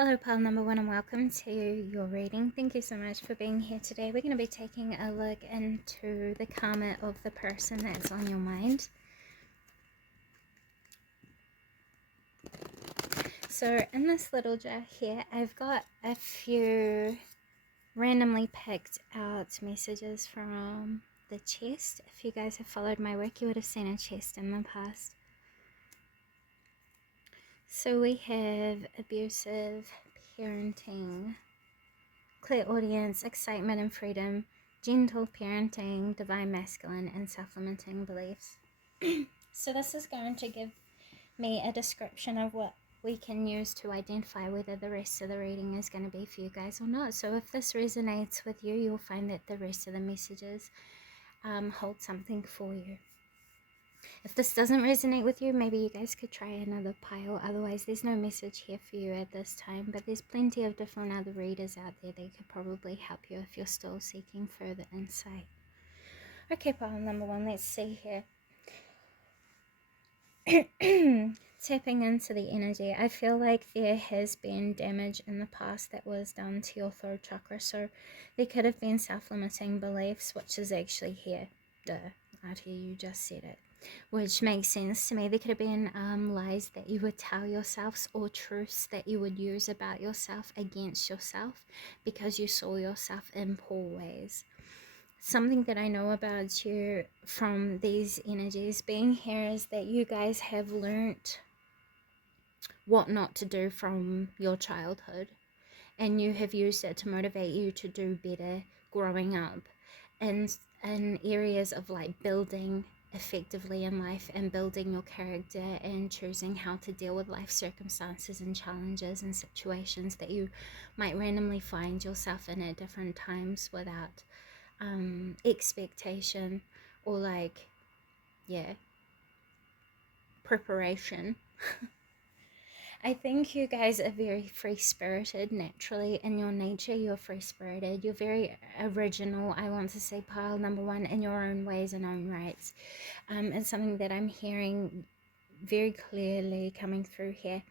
Hello, pile number one, and welcome to your reading. Thank you so much for being here today. We're going to be taking a look into the karma of the person that's on your mind. So in this little jar here, I've got a few randomly picked out messages from the chest. If you guys have followed my work, you would have seen a chest in the past. So we have abusive parenting, clear audience, excitement and freedom, gentle parenting, divine masculine, and self-limiting beliefs. So this is going to give me a description of what we can use to identify whether the rest of the reading is going to be for you guys or not. So if this resonates with you, you'll find that the rest of the messages hold something for you. If this doesn't resonate with you, maybe you guys could try another pile. Otherwise, there's no message here for you at this time, but there's plenty of different other readers out there that could probably help you if you're still seeking further insight. Okay, pile number one, let's see here. Tapping into the energy, I feel like there has been damage in the past that was done to your throat chakra. So there could have been self-limiting beliefs, which is actually here. Duh, out here you just said it. Which makes sense to me. There could have been lies that you would tell yourselves or truths that you would use about yourself against yourself because you saw yourself in poor ways. Something that I know about you from these energies being here is that you guys have learnt what not to do from your childhood, and you have used it to motivate you to do better growing up in areas of like building effectively in life and building your character and choosing how to deal with life circumstances and challenges and situations that you might randomly find yourself in at different times without expectation or preparation. I think you guys are very free-spirited naturally in your nature. You're free-spirited. You're very original, I want to say, pile number one, in your own ways and own rights. It's something that I'm hearing very clearly coming through here.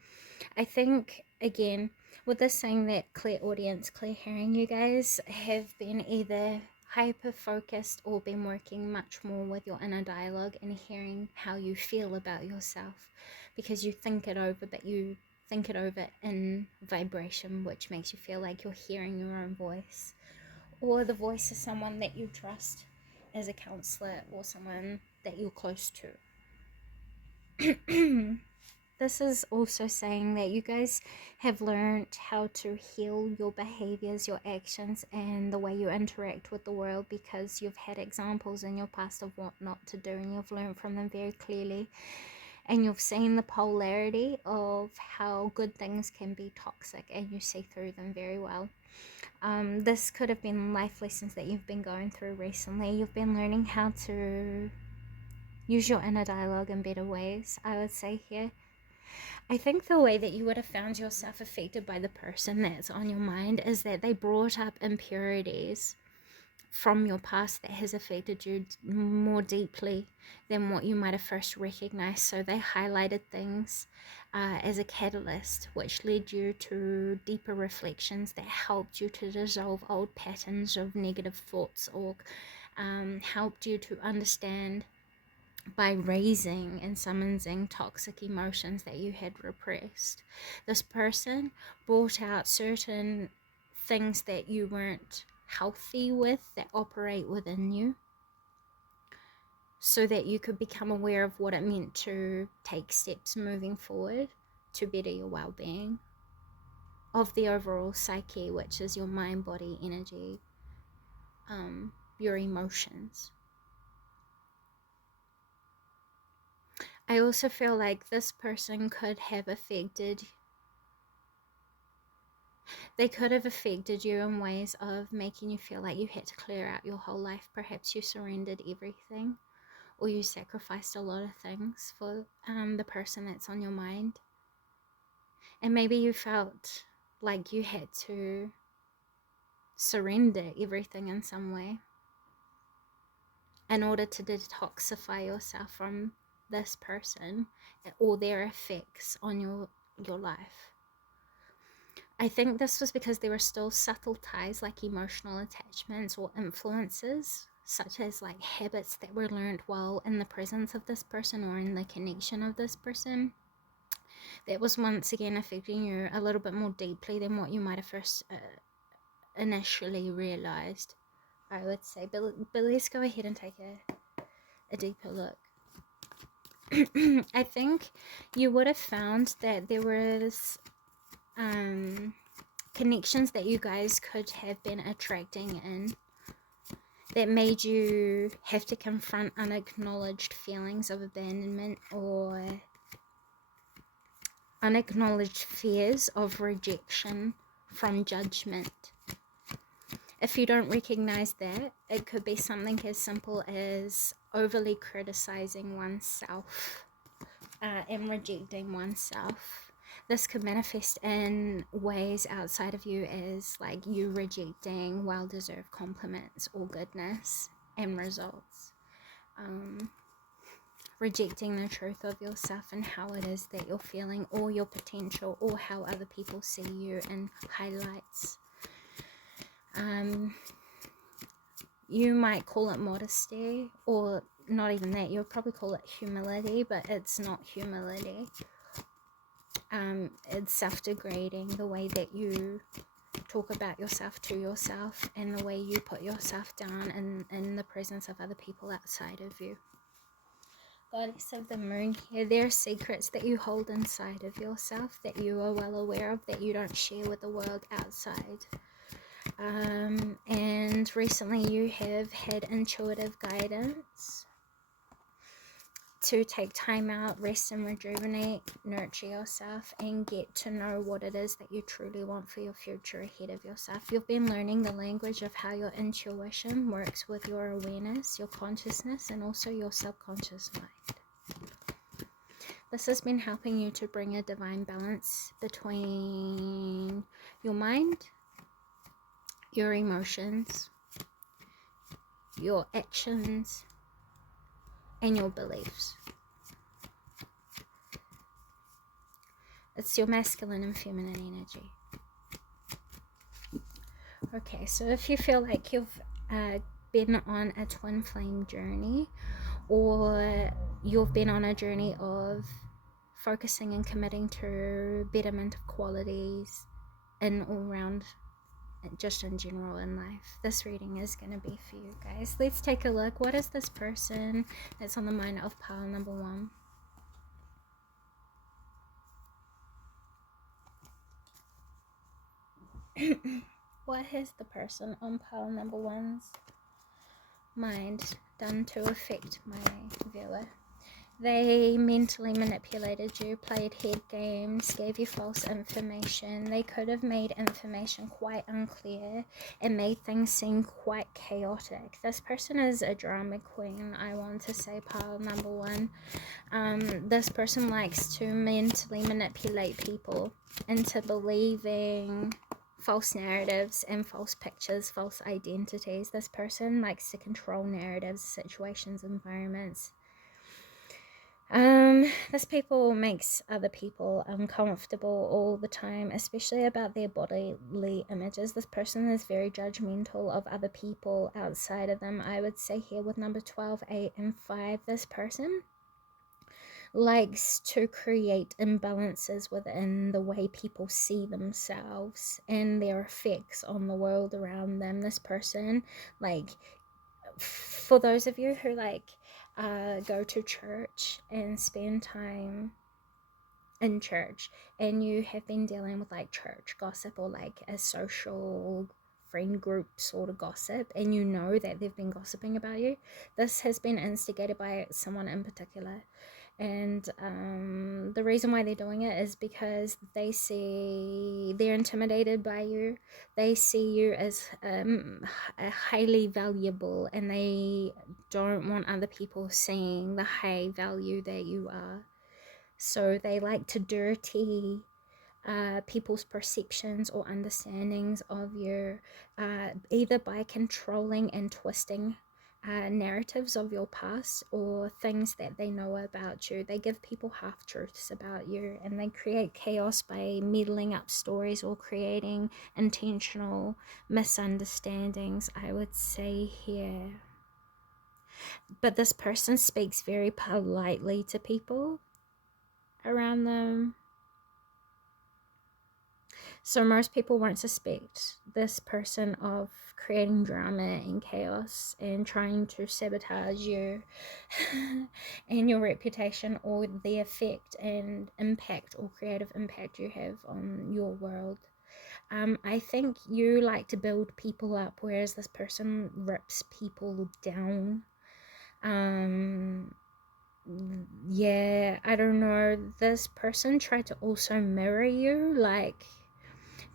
I think, again, with this saying that clear audience, clear hearing, you guys have been either hyper-focused or been working much more with your inner dialogue and hearing how you feel about yourself, because you think it over, but you think it over in vibration, which makes you feel like you're hearing your own voice or the voice of someone that you trust as a counselor or someone that you're close to. This is also saying that you guys have learned how to heal your behaviors, your actions, and the way you interact with the world, because you've had examples in your past of what not to do, and you've learned from them very clearly. And you've seen the polarity of how good things can be toxic, and you see through them very well. This could have been life lessons that you've been going through recently. You've been learning how to use your inner dialogue in better ways, I would say here. I think the way that you would have found yourself affected by the person that's on your mind is that they brought up impurities from your past that has affected you more deeply than what you might have first recognized. So they highlighted things as a catalyst, which led you to deeper reflections that helped you to dissolve old patterns of negative thoughts, or helped you to understand by raising and summoning toxic emotions that you had repressed. This person brought out certain things that you weren't healthy with that operate within you, so that you could become aware of what it meant to take steps moving forward to better your well-being of the overall psyche, which is your mind, body, energy, your emotions. I also feel like this person could have affected you in ways of making you feel like you had to clear out your whole life. Perhaps you surrendered everything, or you sacrificed a lot of things for the person that's on your mind. And maybe you felt like you had to surrender everything in some way in order to detoxify yourself from this person or their effects on your life. I think this was because there were still subtle ties like emotional attachments or influences, such as like habits that were learned while in the presence of this person or in the connection of this person, that was once again affecting you a little bit more deeply than what you might have first initially realized, I would say. But let's go ahead and take a deeper look. I think you would have found that there was connections that you guys could have been attracting in that made you have to confront unacknowledged feelings of abandonment or unacknowledged fears of rejection from judgment. If you don't recognize that, it could be something as simple as overly criticizing oneself and rejecting oneself. This could manifest in ways outside of you as like you rejecting well-deserved compliments or goodness and results. Rejecting the truth of yourself and how it is that you're feeling, or your potential, or how other people see you in highlights. You might call it modesty, or not even that. You'll probably call it humility, but it's not humility. It's self-degrading, the way that you talk about yourself to yourself and the way you put yourself down in the presence of other people outside of you. Goddess of the moon here, there are secrets that you hold inside of yourself that you are well aware of, that you don't share with the world outside. And recently you have had intuitive guidance to take time out, rest and rejuvenate, nurture yourself, and get to know what it is that you truly want for your future ahead of yourself. You've been learning the language of how your intuition works with your awareness, your consciousness, and also your subconscious mind. This has been helping you to bring a divine balance between your mind, your emotions, your actions, and your beliefs. It's your masculine and feminine energy. Okay, so if you feel like you've been on a twin flame journey, or you've been on a journey of focusing and committing to betterment of qualities in all round, just in general in life, this reading is going to be for you guys. Let's take a look. What is this person that's on the mind of pile number 1? What has the person on pile number 1's mind done to affect my viewer? They mentally manipulated you, played head games, gave you false information. They could have made information quite unclear and made things seem quite chaotic. This person is a drama queen, I want to say, pile number 1. This person likes to mentally manipulate people into believing false narratives and false pictures, false identities. This person likes to control narratives, situations, environments. This people makes other people uncomfortable all the time, especially about their bodily images. This person is very judgmental of other people outside of them. I would say here with number 12, 8, and 5, this person likes to create imbalances within the way people see themselves and their effects on the world around them. This person, like, for those of you who go to church and spend time in church, and you have been dealing with like church gossip or like a social friend group sort of gossip, and you know that they've been gossiping about you, this has been instigated by someone in particular. And the reason why they're doing it is because they're intimidated by you. They see you as highly valuable, and they don't want other people seeing the high value that you are. So they like to dirty people's perceptions or understandings of you, either by controlling and twisting narratives of your past or things that they know about you. They give people half-truths about you, and they create chaos by meddling up stories or creating intentional misunderstandings, I would say here. But this person speaks very politely to people around them. So most people won't suspect this person of creating drama and chaos and trying to sabotage you and your reputation, or the effect and impact or creative impact you have on your world. I think you like to build people up, whereas this person rips people down. Yeah, I don't know. This person tried to also mirror you, like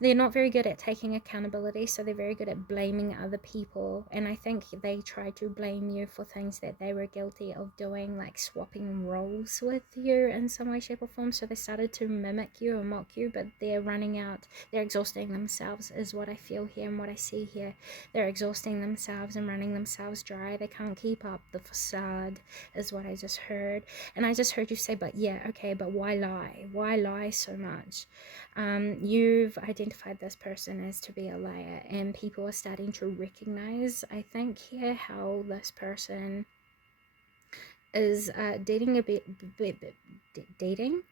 they're not very good at taking accountability, so they're very good at blaming other people. And I think they try to blame you for things that they were guilty of doing, like swapping roles with you in some way, shape, or form. So they started to mimic you or mock you, but they're running out. They're exhausting themselves, is what I feel here and what I see here. They're exhausting themselves and running themselves dry. They can't keep up the facade, is what I just heard. And I just heard you say, but yeah, okay, but why lie? Why lie so much? You've identified this person as to be a liar, and people are starting to recognize, I think, here how this person is dating a bit, dating?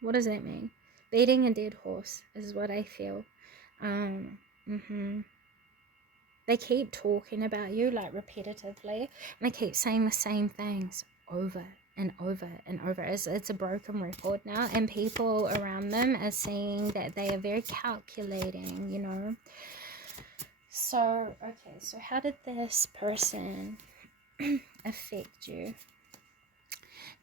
What does that mean? Beating a dead horse is what I feel. They keep talking about you like repetitively, and they keep saying the same things over and over and over. It's a broken record now, and people around them are seeing that they are very calculating, you know. So, okay, so how did this person affect you?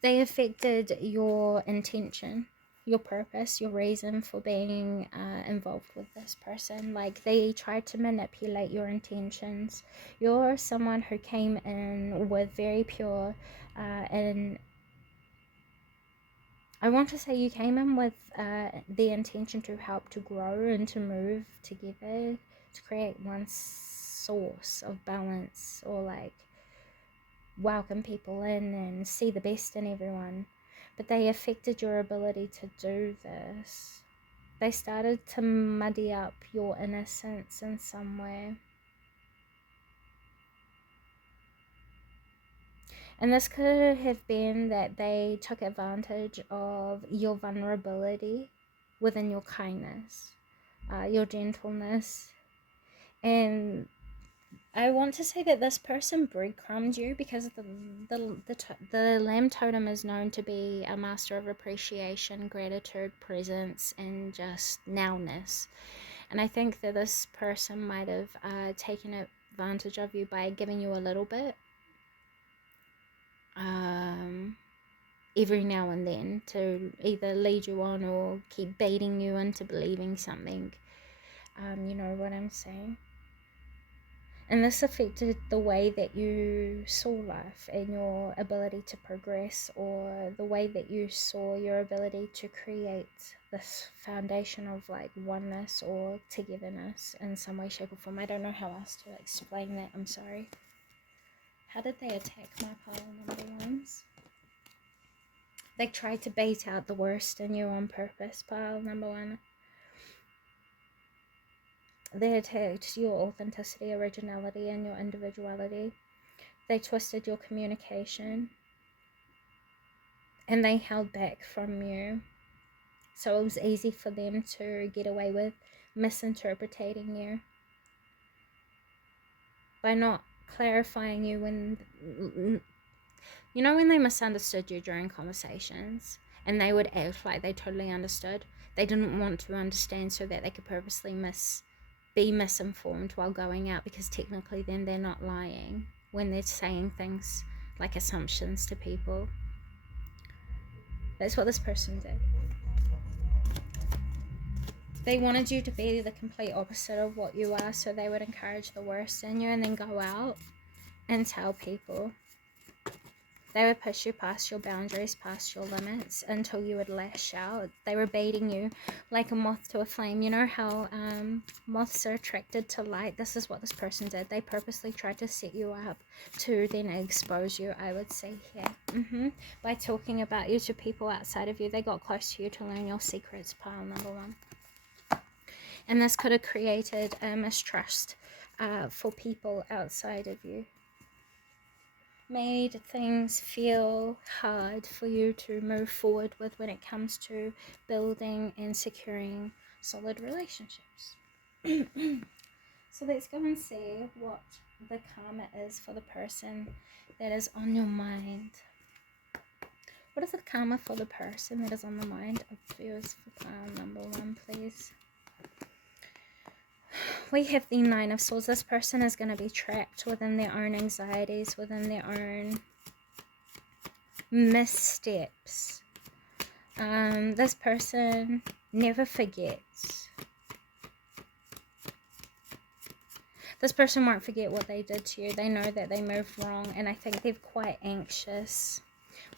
They affected your intention, your purpose, your reason for being involved with this person. Like, they tried to manipulate your intentions. You're someone who came in with very pure and I want to say you came in with the intention to help to grow and to move together, to create one source of balance, or like welcome people in and see the best in everyone. But they affected your ability to do this. They started to muddy up your innocence in some way. And this could have been that they took advantage of your vulnerability within your kindness, your gentleness. And I want to say that this person breadcrumbed you, because the lamb totem is known to be a master of appreciation, gratitude, presence, and just nowness. And I think that this person might have taken advantage of you by giving you a little bit every now and then, to either lead you on or keep baiting you into believing something. You know what I'm saying? And this affected the way that you saw life and your ability to progress, or the way that you saw your ability to create this foundation of like oneness or togetherness in some way, shape, or form. I don't know how else to explain that. I'm sorry. How did they attack my pile number ones? They tried to bait out the worst in you on purpose, pile number one. They attacked your authenticity, originality, and your individuality. They twisted your communication, and they held back from you. So it was easy for them to get away with misinterpreting you by not clarifying you when, you know, when they misunderstood you during conversations and they would act like they totally understood. They didn't want to understand so that they could purposely be misinformed while going out, because technically then they're not lying when they're saying things like assumptions to people. That's what this person did. They wanted you to be the complete opposite of what you are, so they would encourage the worst in you and then go out and tell people. They would push you past your boundaries, past your limits, until you would lash out. They were baiting you like a moth to a flame. You know how moths are attracted to light? This is what this person did. They purposely tried to set you up to then expose you, I would say here. By talking about you to people outside of you, they got close to you to learn your secrets, pile number one. And this could have created a mistrust for people outside of you. Made things feel hard for you to move forward with when it comes to building and securing solid relationships. So let's go and see what the karma is for the person that is on your mind. What is the karma for the person that is on the mind of yours for pile number one, please? We have the Nine of Swords. This person is going to be trapped within their own anxieties, within their own missteps. This person never forgets. This person won't forget what they did to you. They know that they moved wrong, and I think they're quite anxious.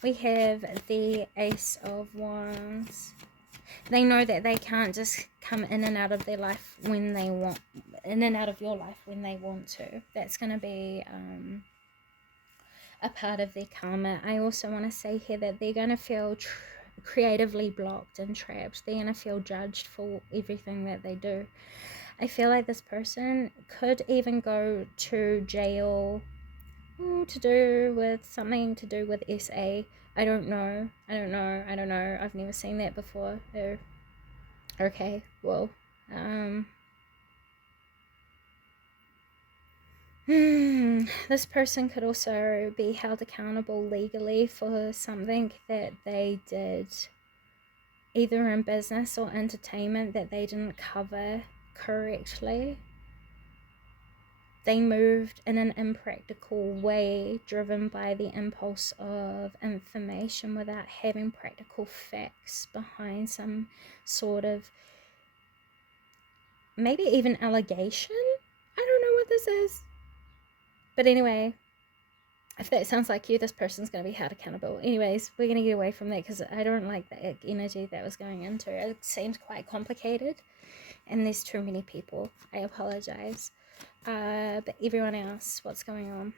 We have the Ace of Wands. They know that they can't just come in and out of their life when they want, in and out of your life when they want to. That's going to be a part of their karma. I also want to say here that they're going to feel creatively blocked and trapped. They're going to feel judged for everything that they do. I feel like this person could even go to jail to do with something to do with SA. I don't know. I've never seen that before. Okay, well, this person could also be held accountable legally for something that they did, either in business or entertainment, that they didn't cover correctly. They moved in an impractical way, driven by the impulse of information without having practical facts behind some sort of, maybe even allegation? I don't know what this is. But anyway, if that sounds like you, this person's going to be held accountable. Anyways, we're going to get away from that because I don't like the energy that was going into it. It seems quite complicated and there's too many people. I apologize. But everyone else, what's going on?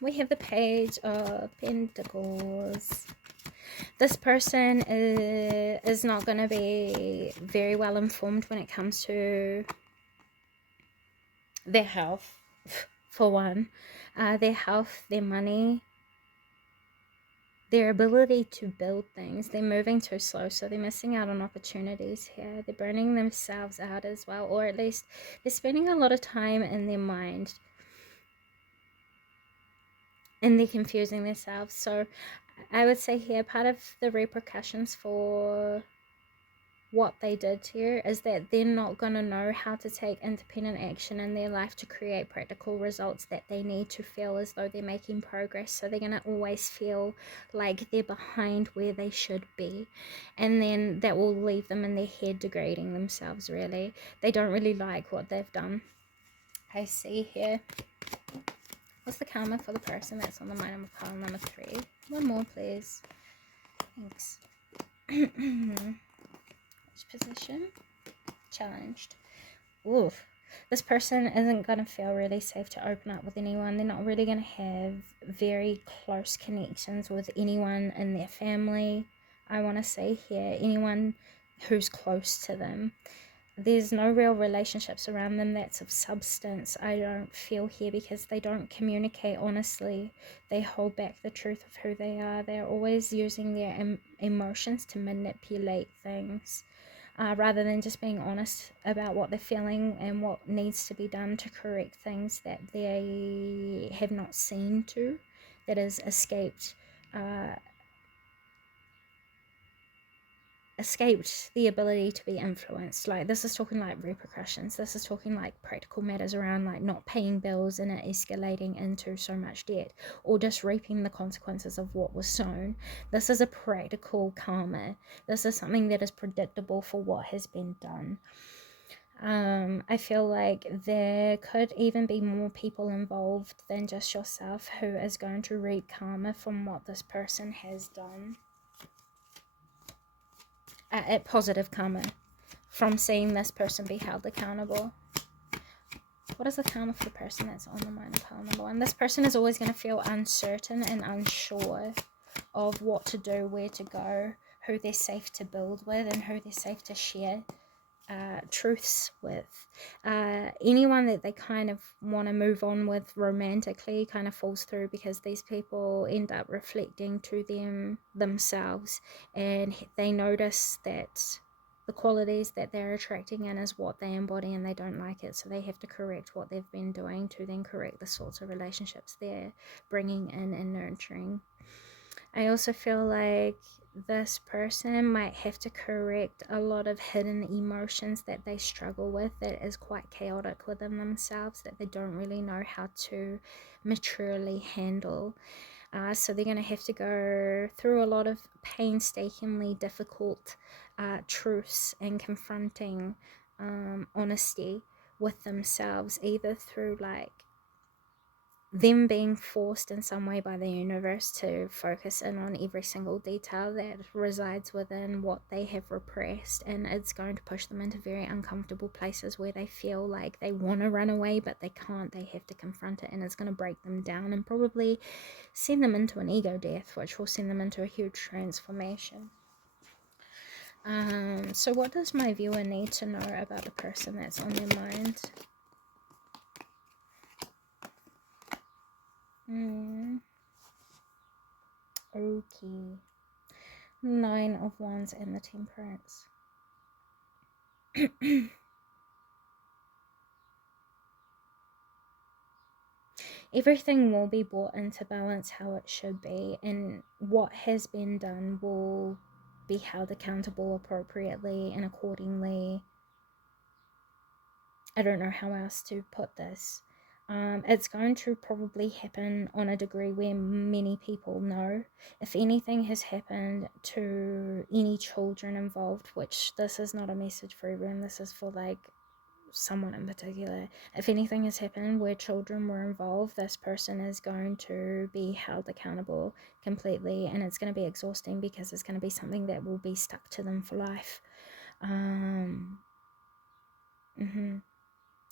We have the Page of Pentacles. This person is not going to be very well informed when it comes to their health, for one. Their health, their money, their ability to build things. They're moving too slow, so they're missing out on opportunities here. They're burning themselves out as well, or at least they're spending a lot of time in their mind and they're confusing themselves. So I would say here, part of the repercussions for what they did here is that they're not going to know how to take independent action in their life to create practical results that they need to feel as though they're making progress. So they're going to always feel like they're behind where they should be, and then that will leave them in their head degrading themselves. Really, they don't really like what they've done. I see here. What's the karma for the person that's on the mind of pile number 3? One more, please. Thanks. Position challenged. Oof. This person isn't going to feel really safe to open up with anyone. They're not really going to have very close connections with anyone in their family. I want to say here, anyone who's close to them. There's no real relationships around them that's of substance, I don't feel here, because they don't communicate honestly. They hold back the truth of who they are. They're always using their emotions to manipulate things. Rather than just being honest about what they're feeling and what needs to be done to correct things that they have not seen to, that has escaped the ability to be influenced. Like, this is talking like repercussions. This is talking like practical matters around like not paying bills and it escalating into so much debt, or just reaping the consequences of what was sown. This is a practical karma. This is something that is predictable for what has been done. I feel like there could even be more people involved than just yourself who is going to reap karma from what this person has done. Positive karma from seeing this person be held accountable. What is the karma for the person that's on the mind of pile number 1? This person is always going to feel uncertain and unsure of what to do, where to go, who they're safe to build with, and who they're safe to share truths with. Anyone that they kind of want to move on with romantically kind of falls through, because these people end up reflecting to themselves, and they notice that the qualities that they're attracting in is what they embody, and they don't like it, so they have to correct what they've been doing to then correct the sorts of relationships they're bringing in and nurturing. I also feel like this person might have to correct a lot of hidden emotions that they struggle with, that is quite chaotic within themselves, that they don't really know how to maturely handle. So they're going to have to go through a lot of painstakingly difficult truths and confronting honesty with themselves, either through like them being forced in some way by the universe to focus in on every single detail that resides within what they have repressed, and it's going to push them into very uncomfortable places where they feel like they want to run away but they can't. They have to confront it, and it's going to break them down and probably send them into an ego death, which will send them into a huge transformation. So what does my viewer need to know about the person that's on their mind? Okay. 9 of Wands and the Temperance. Everything will be brought into balance how it should be, and what has been done will be held accountable appropriately and accordingly. I don't know how else to put this. It's going to probably happen on a degree where many people know. If anything has happened to any children involved, which this is not a message for everyone, this is for like someone in particular. If anything has happened where children were involved, this person is going to be held accountable completely, and it's going to be exhausting because it's going to be something that will be stuck to them for life.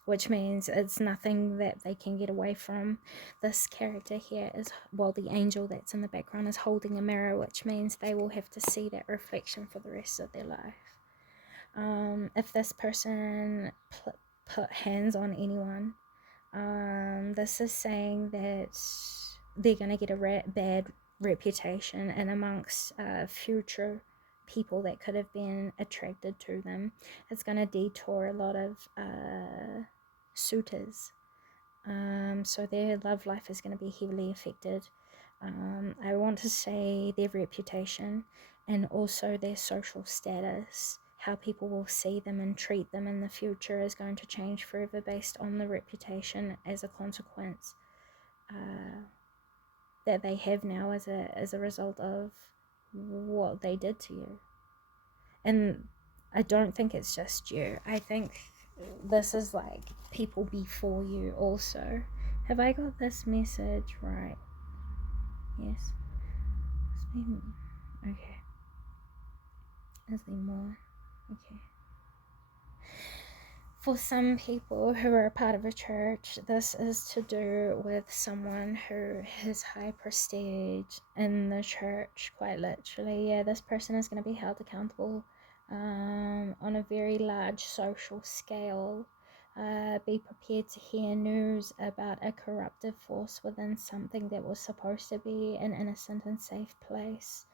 Which means it's nothing that they can get away from. This character here is, well, the angel that's in the background is holding a mirror, which means they will have to see that reflection for the rest of their life. If this person put hands on anyone, this is saying that they're going to get a bad reputation and amongst future people that could have been attracted to them. It's going to detour a lot of suitors, so their love life is going to be heavily affected. I want to say their reputation and also their social status, how people will see them and treat them in the future, is going to change forever based on the reputation as a consequence that they have now as a result of what they did to you. And I don't think it's just you. I think this is like people before you also. Have I got this message right? Yes. Okay. Is there more? Okay. For some people who are a part of a church, this is to do with someone who has high prestige in the church, quite literally. Yeah, this person is going to be held accountable on a very large social scale. Be prepared to hear news about a corruptive force within something that was supposed to be an innocent and safe place.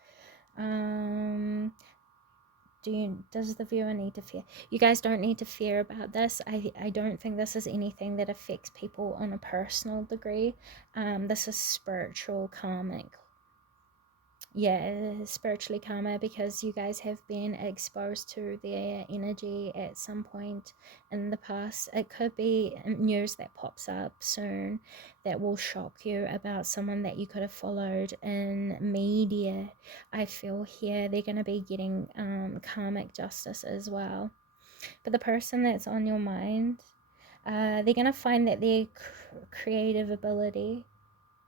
Does the viewer need to fear? You guys don't need to fear about this. I don't think this is anything that affects people on a personal degree. This is spiritual karmic. Yeah, spiritually karma, because you guys have been exposed to their energy at some point in the past. It could be news that pops up soon that will shock you about someone that you could have followed in media. I feel here they're going to be getting karmic justice as well. But the person that's on your mind, they're going to find that their creative ability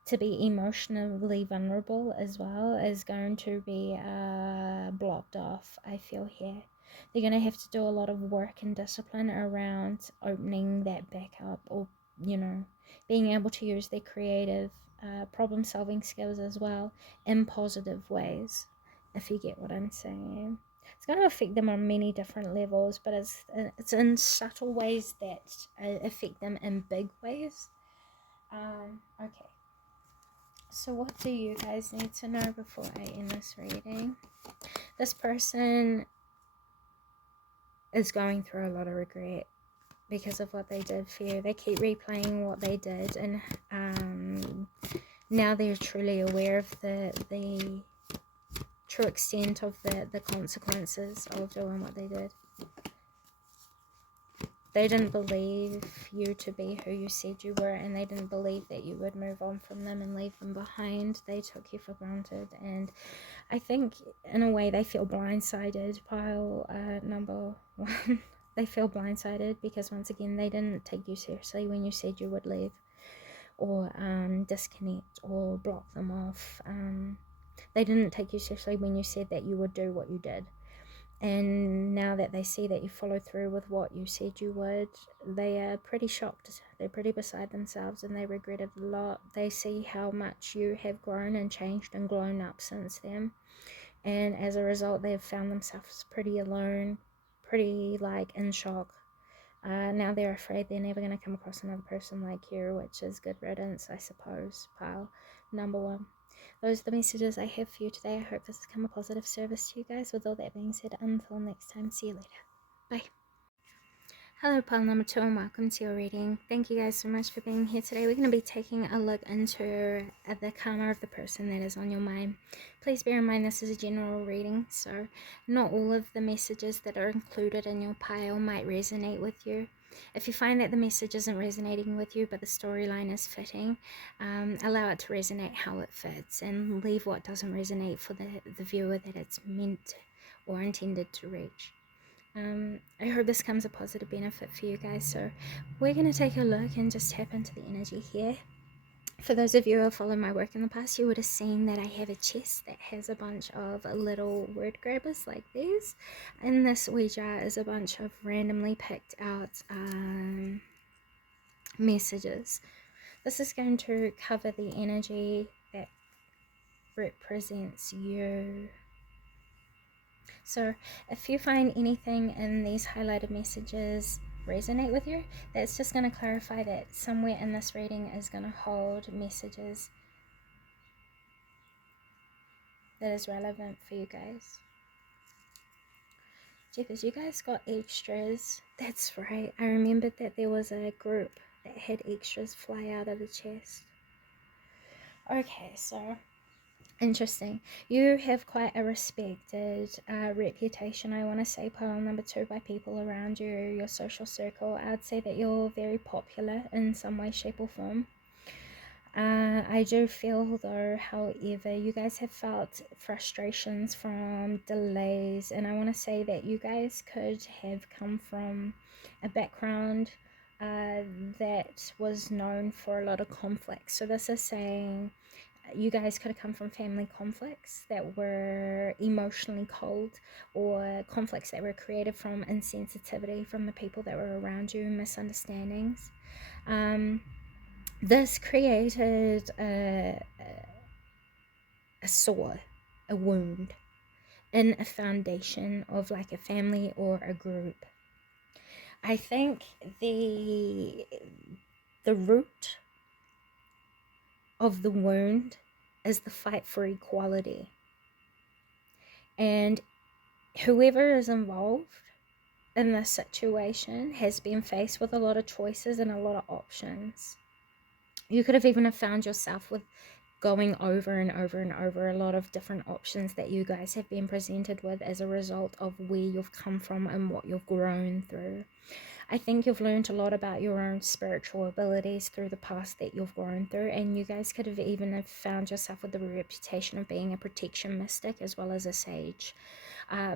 to be emotionally vulnerable as well is going to be blocked off, I feel here. They're going to have to do a lot of work and discipline around opening that back up, or, you know, being able to use their creative problem solving skills as well in positive ways, if you get what I'm saying. It's going to affect them on many different levels, but it's in subtle ways that affect them in big ways. Okay. So what do you guys need to know before I end this reading? This person is going through a lot of regret because of what they did for you. They keep replaying what they did, and now they're truly aware of the true extent of the consequences of doing what they did. They didn't believe you to be who you said you were, and they didn't believe that you would move on from them and leave them behind. They took you for granted, and I think in a way they feel blindsided. Pile number one. They feel blindsided because, once again, they didn't take you seriously when you said you would leave, or disconnect, or block them off. They didn't take you seriously when you said that you would do what you did. And now that they see that you follow through with what you said you would, they are pretty shocked. They're pretty beside themselves, and they regret it a lot. They see how much you have grown and changed and grown up since then. And as a result, they've found themselves pretty alone, pretty in shock. Now they're afraid they're never going to come across another person like you, which is good riddance, I suppose. Pile number one. Those are the messages I have for you today. I hope this has come a positive service to you guys. With all that being said, until next time, see you later. Bye. Hello, pile number 2, and welcome to your reading. Thank you guys so much for being here today. We're going to be taking a look into the karma of the person that is on your mind. Please bear in mind this is a general reading, so not all of the messages that are included in your pile might resonate with you. If you find that the message isn't resonating with you, but the storyline is fitting, allow it to resonate how it fits, and leave what doesn't resonate for the viewer that it's meant or intended to reach. I hope this comes a positive benefit for you guys. So we're going to take a look and just tap into the energy here. For those of you who have followed my work in the past, you would have seen that I have a chest that has a bunch of little word grabbers like these. In this wee jar is a bunch of randomly picked out messages. This is going to cover the energy that represents you. So if you find anything in these highlighted messages resonate with you, that's just going to clarify that somewhere in this reading is going to hold messages that is relevant for you guys. Jeepers, you guys got extras. That's right. I remembered that there was a group that had extras fly out of the chest. Okay, so interesting. You have quite a respected reputation, I want to say, pile number 2, by people around you, your social circle. I'd say that you're very popular in some way, shape or form. I do feel though, however, you guys have felt frustrations from delays, and I want to say that you guys could have come from a background that was known for a lot of conflicts. So this is saying you guys could have come from family conflicts that were emotionally cold, or conflicts that were created from insensitivity from the people that were around you, misunderstandings. This created a sore, a wound in a foundation of a family or a group. I think the root of the wound is the fight for equality. And whoever is involved in this situation has been faced with a lot of choices and a lot of options. You could have even found yourself with going over and over and over a lot of different options that you guys have been presented with as a result of where you've come from and what you've grown through. I think you've learned a lot about your own spiritual abilities through the past that you've grown through, and you guys could have even found yourself with the reputation of being a protection mystic as well as a sage.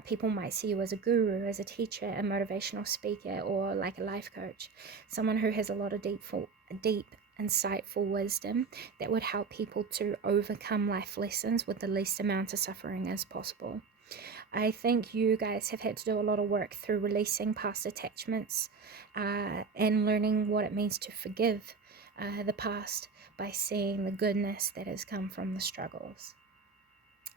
People might see you as a guru, as a teacher, a motivational speaker, or like a life coach, someone who has a lot of deep insightful wisdom that would help people to overcome life lessons with the least amount of suffering as possible. I think you guys have had to do a lot of work through releasing past attachments and learning what it means to forgive the past by seeing the goodness that has come from the struggles.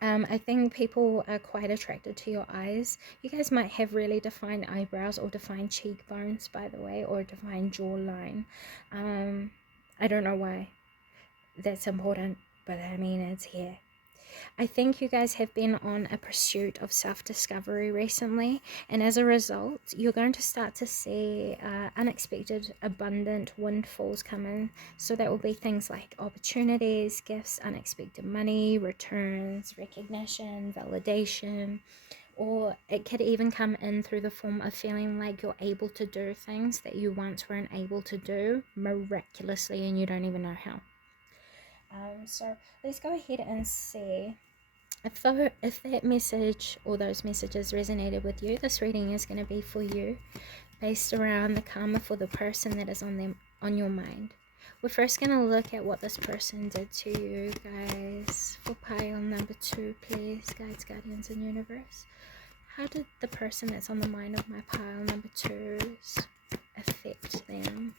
I think people are quite attracted to your eyes. You guys might have really defined eyebrows or defined cheekbones, by the way, or defined jawline. I don't know why that's important, but I mean, it's here. I think you guys have been on a pursuit of self-discovery recently, and as a result, you're going to start to see unexpected, abundant windfalls come in. So that will be things like opportunities, gifts, unexpected money, returns, recognition, validation, or it could even come in through the form of feeling like you're able to do things that you once weren't able to do miraculously and you don't even know how. So let's go ahead and see if that message or those messages resonated with you. This reading is going to be for you based around the karma for the person that is on your mind. We're first going to look at what this person did to you guys. For pile number 2, please, guides, guardians, and universe. How did the person that's on the mind of my pile number 2s affect them?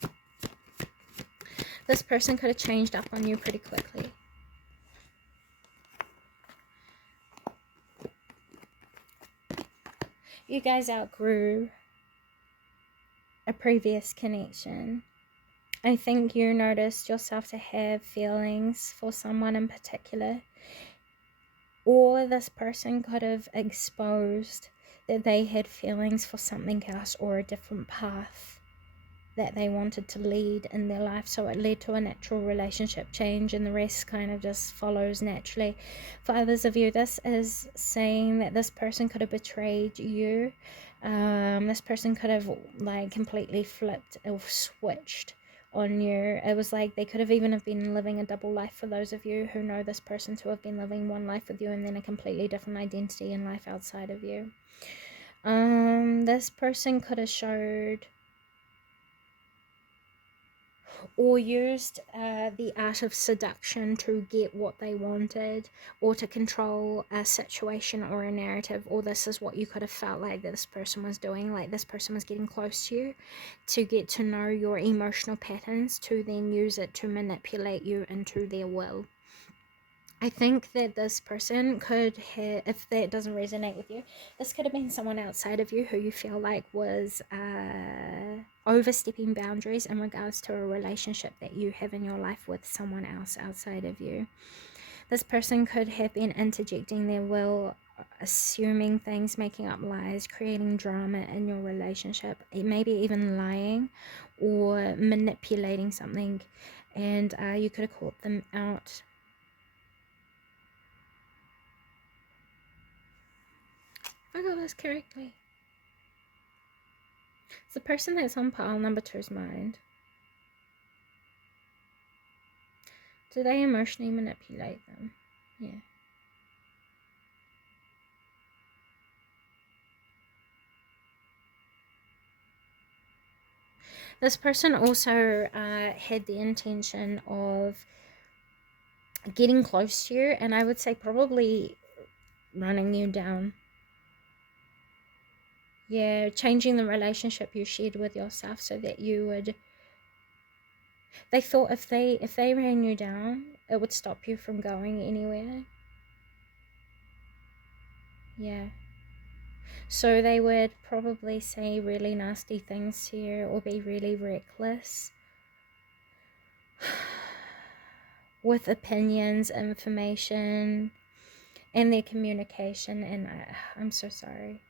This person could have changed up on you pretty quickly. You guys outgrew a previous connection. I think you noticed yourself to have feelings for someone in particular, or this person could have exposed that they had feelings for something else or a different path that they wanted to lead in their life. So it led to a natural relationship change, and the rest kind of just follows naturally. For others of you, this is saying that this person could have betrayed you. This person could have like completely flipped or switched on you. It was like they could have even have been living a double life. For those of you who know this person to have been living one life with you and then a completely different identity and life outside of you. This person could have showed or used the art of seduction to get what they wanted, or to control a situation or a narrative. Or this is what you could have felt like that this person was doing, like this person was getting close to you to get to know your emotional patterns, to then use it to manipulate you into their will. I think that this person could have, if that doesn't resonate with you, this could have been someone outside of you who you feel like was overstepping boundaries in regards to a relationship that you have in your life with someone else outside of you. This person could have been interjecting their will, assuming things, making up lies, creating drama in your relationship, maybe even lying or manipulating something, and you could have caught them out. I got this correctly. It's the person that's on pile number 2's mind. Do they emotionally manipulate them? Yeah. This person also had the intention of getting close to you, and I would say probably running you down. Yeah, changing the relationship you shared with yourself so that you would... They thought if they ran you down, it would stop you from going anywhere. Yeah. So they would probably say really nasty things to you or be really reckless with opinions, information, and their communication. And I'm so sorry.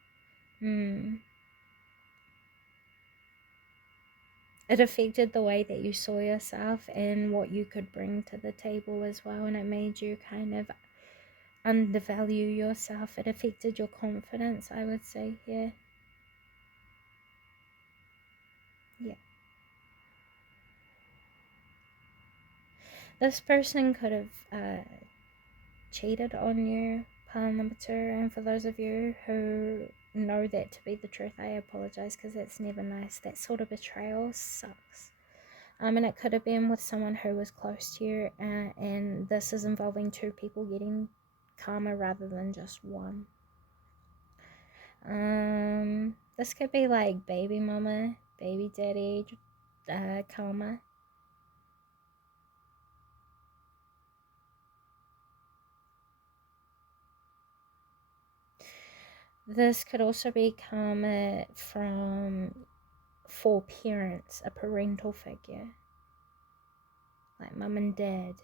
It affected the way that you saw yourself and what you could bring to the table as well, and it made you kind of undervalue yourself. It affected your confidence, I would say. Yeah. This person could have cheated on you, pile number 2. And for those of you who know that to be the truth, I apologize, because that's never nice. That sort of betrayal sucks. And it could have been with someone who was close to you, and this is involving 2 people getting karma rather than just one. This could be like baby mama, baby daddy, karma. This could also be karma for parents, a parental figure, like mum and dad.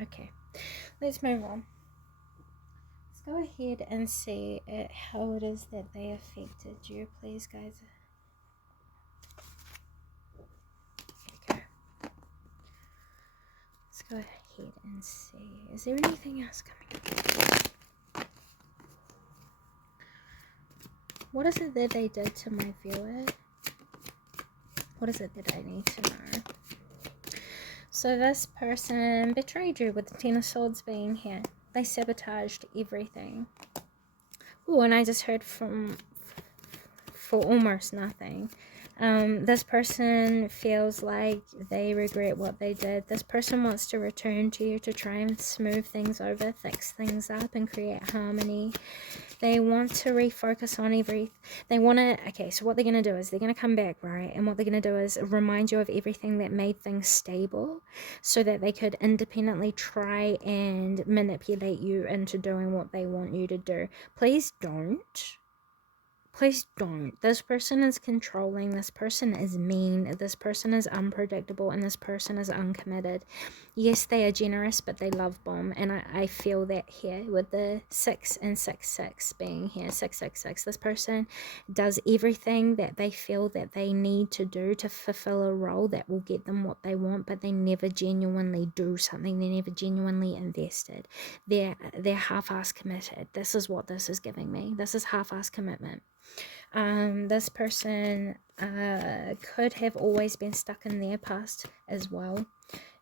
Okay, let's move on. Let's go ahead and see how it is that they affected you, please, guys. Okay. Let's go ahead and see. Is there anything else coming up? What is it that they did to my viewer? What is it that I need to know? So this person betrayed you with the 10 of Swords being here. They sabotaged everything. Oh, and I just heard for almost nothing. This person feels like they regret what they did. This person wants to return to you to try and smooth things over, fix things up, and create harmony. They want to refocus on okay, so what they're going to do is they're going to come back, right? And what they're going to do is remind you of everything that made things stable so that they could independently try and manipulate you into doing what they want you to do. Please don't. Please don't. This person is controlling. This person is mean. This person is unpredictable. And this person is uncommitted. Yes, they are generous, but they love bomb. And I feel that here with the 6 and 6 being here. 6. This person does everything that they feel that they need to do to fulfill a role that will get them what they want, but they never genuinely do something. They're never genuinely invested. They're half-ass committed. This is what this is giving me. This is half-ass commitment. This person could have always been stuck in their past as well,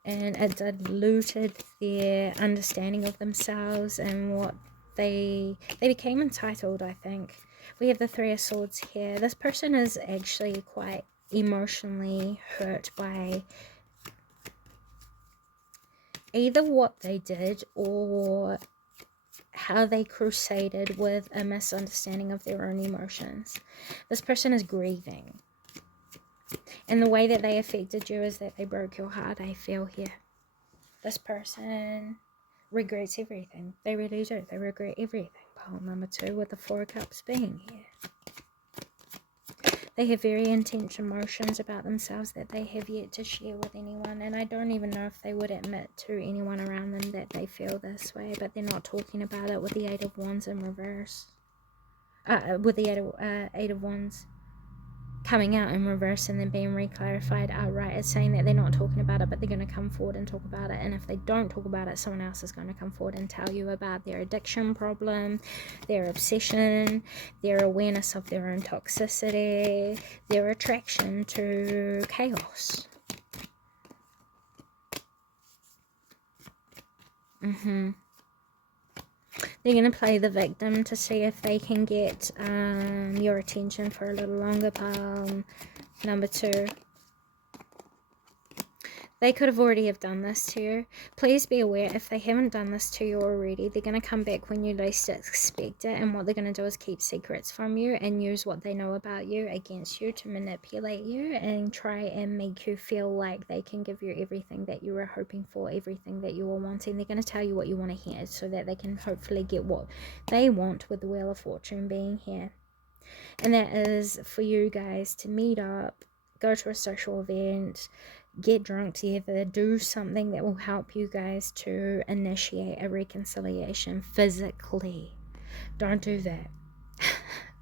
and it diluted their understanding of themselves and what they became entitled. I think we have the 3 of Swords here. This person is actually quite emotionally hurt by either what they did or how they crusaded with a misunderstanding of their own emotions. This person is grieving. And the way that they affected you is that they broke your heart, I feel here. This person regrets everything. They really do. They regret everything. Pile number 2 with the 4 of Cups being here. They have very intense emotions about themselves that they have yet to share with anyone. And I don't even know if they would admit to anyone around them that they feel this way. But they're not talking about it with the 8 of Wands in reverse. With the 8 of Wands coming out in reverse and then being reclarified outright. It's saying that they're not talking about it, but they're going to come forward and talk about it. And if they don't talk about it, someone else is going to come forward and tell you about their addiction problem, their obsession, their awareness of their own toxicity, their attraction to chaos. They're going to play the victim to see if they can get your attention for a little longer. Pile number 2. They could have already have done this to you. Please be aware, if they haven't done this to you already, they're going to come back when you least expect it. And what they're going to do is keep secrets from you and use what they know about you against you to manipulate you and try and make you feel like they can give you everything that you were hoping for, everything that you were wanting. They're going to tell you what you want to hear so that they can hopefully get what they want with the Wheel of Fortune being here. And that is for you guys to meet up, go to a social event, get drunk together, do something that will help you guys to initiate a reconciliation physically. Don't do that.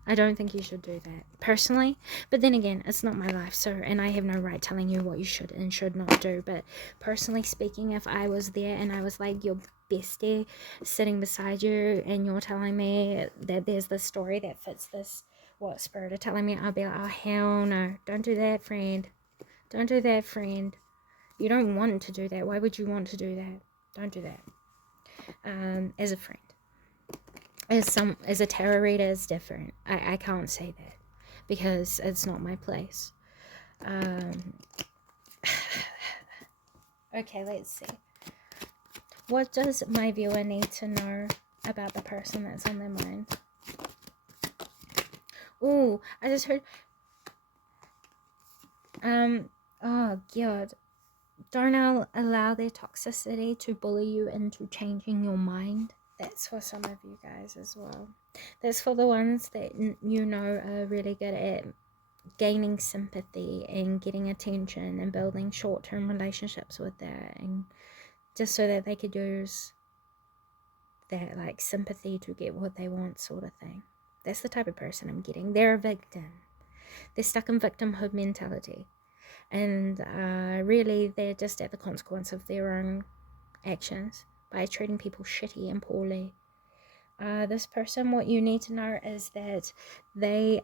I don't think you should do that personally, but then again, it's not my life, so, and I have no right telling you what you should and should not do. But personally speaking, if I was there and I was like your bestie sitting beside you and you're telling me that there's this story that fits this, what spirit are telling me, I'll be like, oh hell no, don't do that, friend. Don't do that, friend. You don't want to do that. Why would you want to do that? Don't do that. As a friend. As a tarot reader, is different. I can't say that because it's not my place. Okay, let's see. What does my viewer need to know about the person that's on their mind? Ooh, I just heard. Oh God. Don't allow their toxicity to bully you into changing your mind. That's for some of you guys as well. That's for the ones that you know are really good at gaining sympathy and getting attention and building short-term relationships with that, and just so that they could use that like sympathy to get what they want, sort of thing. That's the type of person I'm getting. They're a victim. They're stuck in victimhood mentality. And really, they're just at the consequence of their own actions by treating people shitty and poorly. This person, what you need to know is that their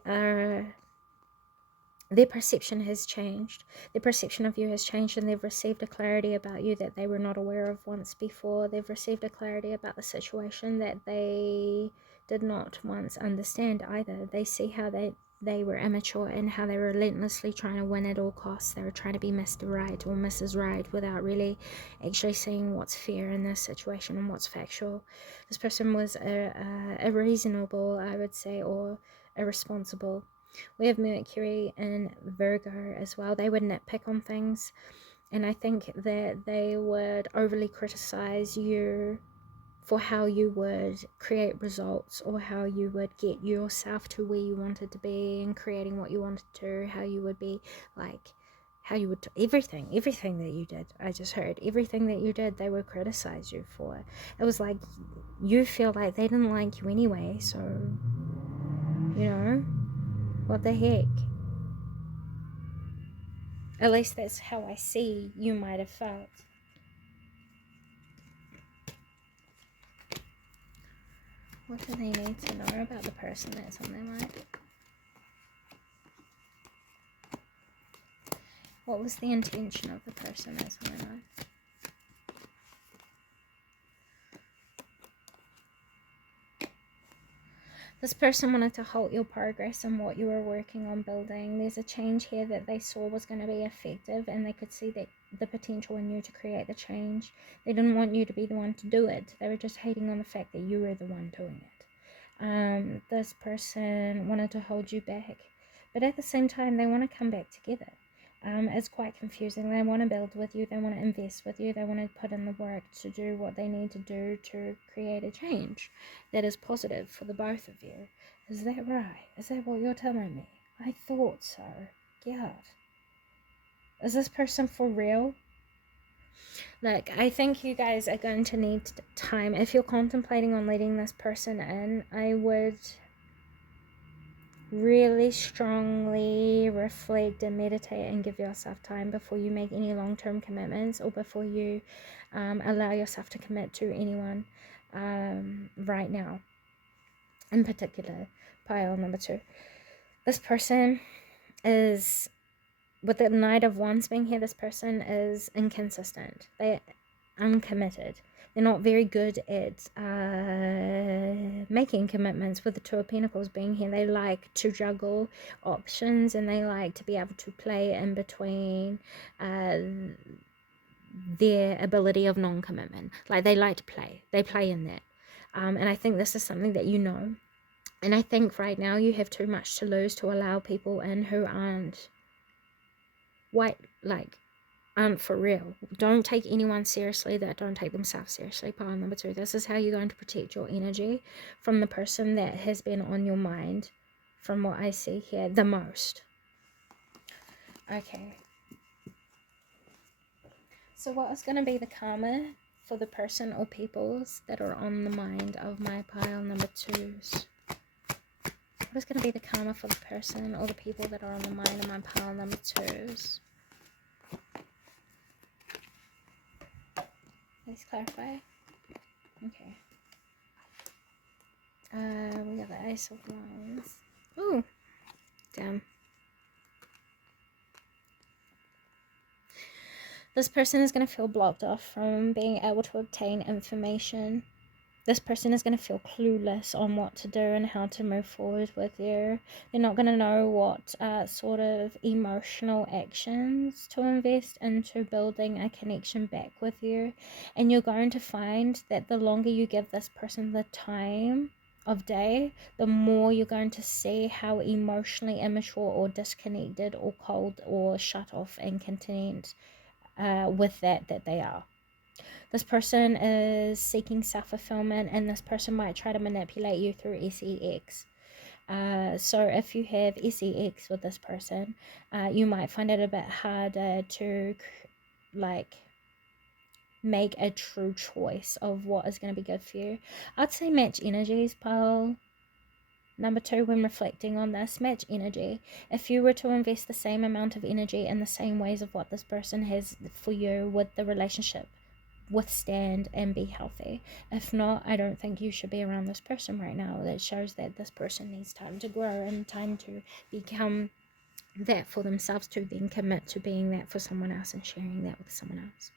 perception has changed. Their perception of you has changed, and they've received a clarity about you that they were not aware of once before. They've received a clarity about the situation that they did not once understand either. They see how they were immature and how they were relentlessly trying to win at all costs. They were trying to be Mr. Right or Mrs. Right without really actually seeing what's fair in this situation and what's factual. This person was irreasonable, I would say, or irresponsible. We have Mercury in Virgo as well. They would nitpick on things, and I think that they would overly criticize you for how you would create results or how you would get yourself to where you wanted to be and creating what you wanted to, how you would be like, how you would, everything that you did. I just heard everything that you did, they would criticize you for. It was like you feel like they didn't like you anyway, so, you know, what the heck? At least that's how I see you might have felt. What do they need to know about the person that's on their mind? What was the intention of the person that's on their mind? This person wanted to halt your progress and what you were working on building. There's a change here that they saw was going to be effective, and they could see that the potential in you to create the change. They didn't want you to be the one to do it. They were just hating on the fact that you were the one doing it. This person wanted to hold you back, but at the same time, they want to come back together. It's quite confusing. They want to build with you. They want to invest with you. They want to put in the work to do what they need to do to create a change that is positive for the both of you. Is that right? Is that what you're telling me? I thought so. God. Is this person for real? Look, I think you guys are going to need time. If you're contemplating on letting this person in, I would really strongly reflect and meditate and give yourself time before you make any long-term commitments or before you allow yourself to commit to anyone right now. In particular, pile number 2. This person is, with the Knight of Wands being here, this person is inconsistent. They're uncommitted. They're not very good at making commitments. With the Two of Pentacles being here, they like to juggle options, and they like to be able to play in between their ability of non-commitment. Like, they like to play. They play in that. And I think this is something that you know. And I think right now you have too much to lose to allow people in who aren't for real. Don't take anyone seriously that don't take themselves seriously. Pile number 2. This is how you're going to protect your energy from the person that has been on your mind, from what I see here, the most. Okay. So what is going to be the karma for the person or peoples that are on the mind of my pile number 2s? What is going to be the karma for the person or the people that are on the mind of my pile number 2s? Please clarify. Okay. We got the Ace of Wands. Ooh. Damn. This person is going to feel blocked off from being able to obtain information. This person is going to feel clueless on what to do and how to move forward with you. They're not going to know what sort of emotional actions to invest into building a connection back with you. And you're going to find that the longer you give this person the time of day, the more you're going to see how emotionally immature or disconnected or cold or shut off and content with that they are. This person is seeking self-fulfillment, and this person might try to manipulate you through sex. So if you have sex with this person, you might find it a bit harder to make a true choice of what is going to be good for you. I'd say match energies, pal. Number 2, when reflecting on this, match energy. If you were to invest the same amount of energy in the same ways of what this person has for you, would the relationship withstand and be healthy? If not, I don't think you should be around this person right now. That shows that this person needs time to grow and time to become that for themselves, to then commit to being that for someone else and sharing that with someone else.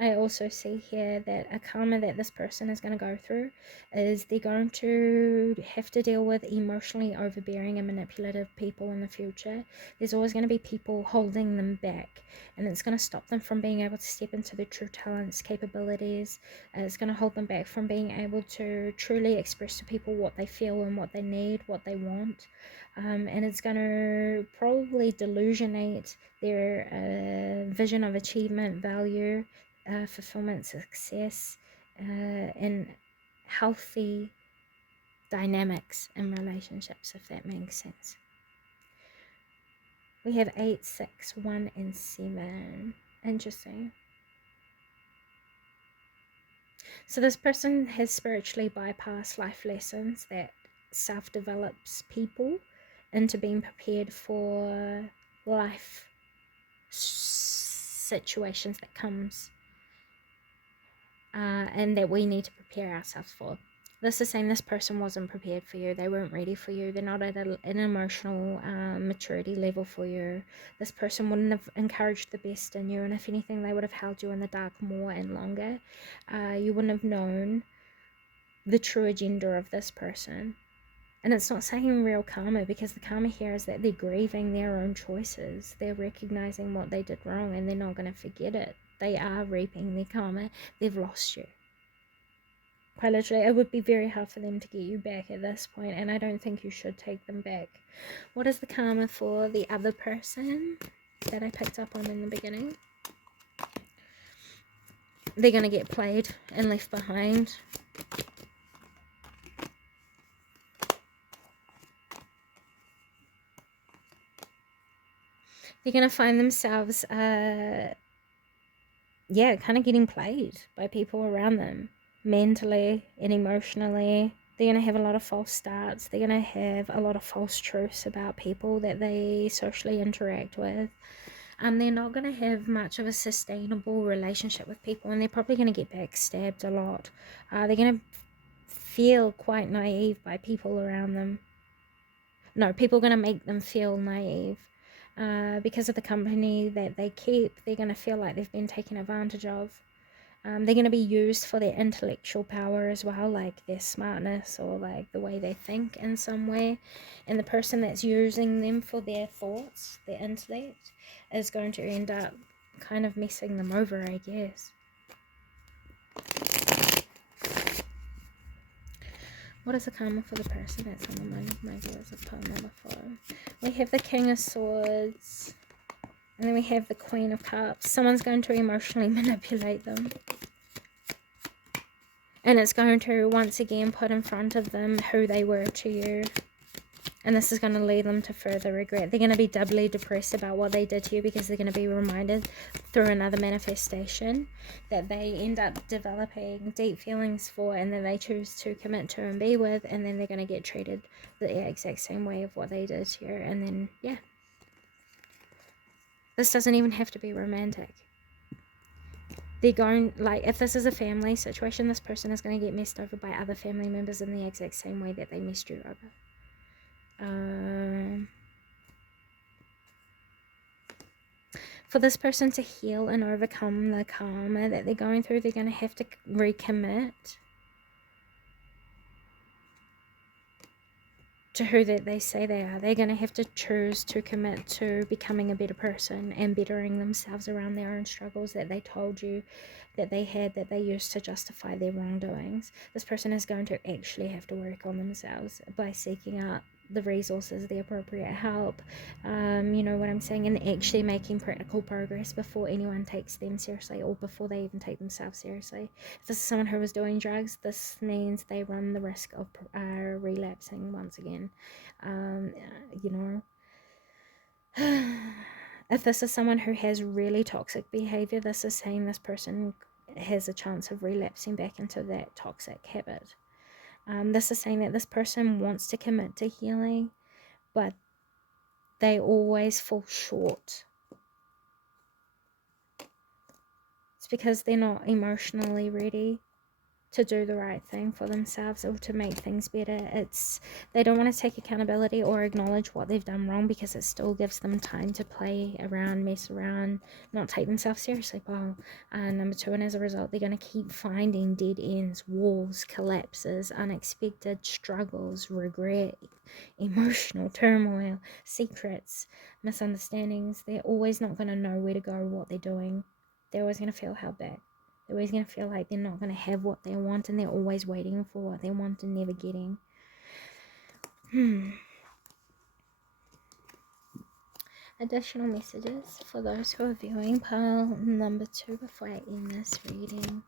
I also see here that a karma that this person is going to go through is they're going to have to deal with emotionally overbearing and manipulative people in the future. There's always going to be people holding them back, and it's going to stop them from being able to step into their true talents, capabilities. It's going to hold them back from being able to truly express to people what they feel and what they need, what they want. And it's going to probably delusionate their vision of achievement, value, fulfillment, success, and healthy dynamics in relationships, if that makes sense. We have 8, 6, 1, and 7. Interesting. So this person has spiritually bypassed life lessons that self-develops people into being prepared for life situations that comes and that we need to prepare ourselves for. This is saying this person wasn't prepared for you. They weren't ready for you. They're not at an emotional maturity level for you. This person wouldn't have encouraged the best in you, and if anything, they would have held you in the dark more and longer. You wouldn't have known the true agenda of this person. And it's not saying real karma, because the karma here is that they're grieving their own choices. They're recognizing what they did wrong, and they're not going to forget it. They are reaping their karma. They've lost you. Quite literally, it would be very hard for them to get you back at this point, and I don't think you should take them back. What is the karma for the other person that I picked up on in the beginning? They're going to get played and left behind. They're going to find themselves, kind of getting played by people around them, mentally and emotionally. They're going to have a lot of false starts. They're going to have a lot of false truths about people that they socially interact with. They're not going to have much of a sustainable relationship with people, and they're probably going to get backstabbed a lot. They're going to feel quite naive by people around them. No, people are going to make them feel naive. Because of the company that they keep, they're going to feel like they've been taken advantage of. They're going to be used for their intellectual power as well, like their smartness or like the way they think in some way. And the person that's using them for their thoughts, their intellect, is going to end up kind of messing them over, I guess. What is the karma for the person that's on the mind? My viewers of pile number 4. We have the King of Swords. And then we have the Queen of Cups. Someone's going to emotionally manipulate them. And it's going to, once again, put in front of them who they were to you. And this is going to lead them to further regret. They're going to be doubly depressed about what they did to you, because they're going to be reminded through another manifestation that they end up developing deep feelings for, and then they choose to commit to and be with, and then they're going to get treated the exact same way of what they did to you. And then, yeah. This doesn't even have to be romantic. They're going, like, if this is a family situation, this person is going to get messed over by other family members in the exact same way that they messed you over. For this person to heal and overcome the karma that they're going through, they're going to have to recommit to who that they say they are. They're going to have to choose to commit to becoming a better person and bettering themselves around their own struggles that they told you that they had, that they used to justify their wrongdoings. This person is going to actually have to work on themselves by seeking out the resources, the appropriate help, you know what I'm saying, and actually making practical progress before anyone takes them seriously, or before they even take themselves seriously. If this is someone who was doing drugs, this means they run the risk of relapsing once again. You know, if this is someone who has really toxic behavior, this is saying this person has a chance of relapsing back into that toxic habit. This is saying that this person wants to commit to healing, but they always fall short. It's because they're not emotionally ready to do the right thing for themselves or to make things better. They don't want to take accountability or acknowledge what they've done wrong, because it still gives them time to play around, mess around, not take themselves seriously. Well, number 2, and as a result, they're going to keep finding dead ends, walls, collapses, unexpected struggles, regret, emotional turmoil, secrets, misunderstandings. They're always not going to know where to go or what they're doing. They're always going to feel held back. They're always going to feel like they're not going to have what they want, and they're always waiting for what they want and never getting. Additional messages for those who are viewing pile number 2 before I end this reading.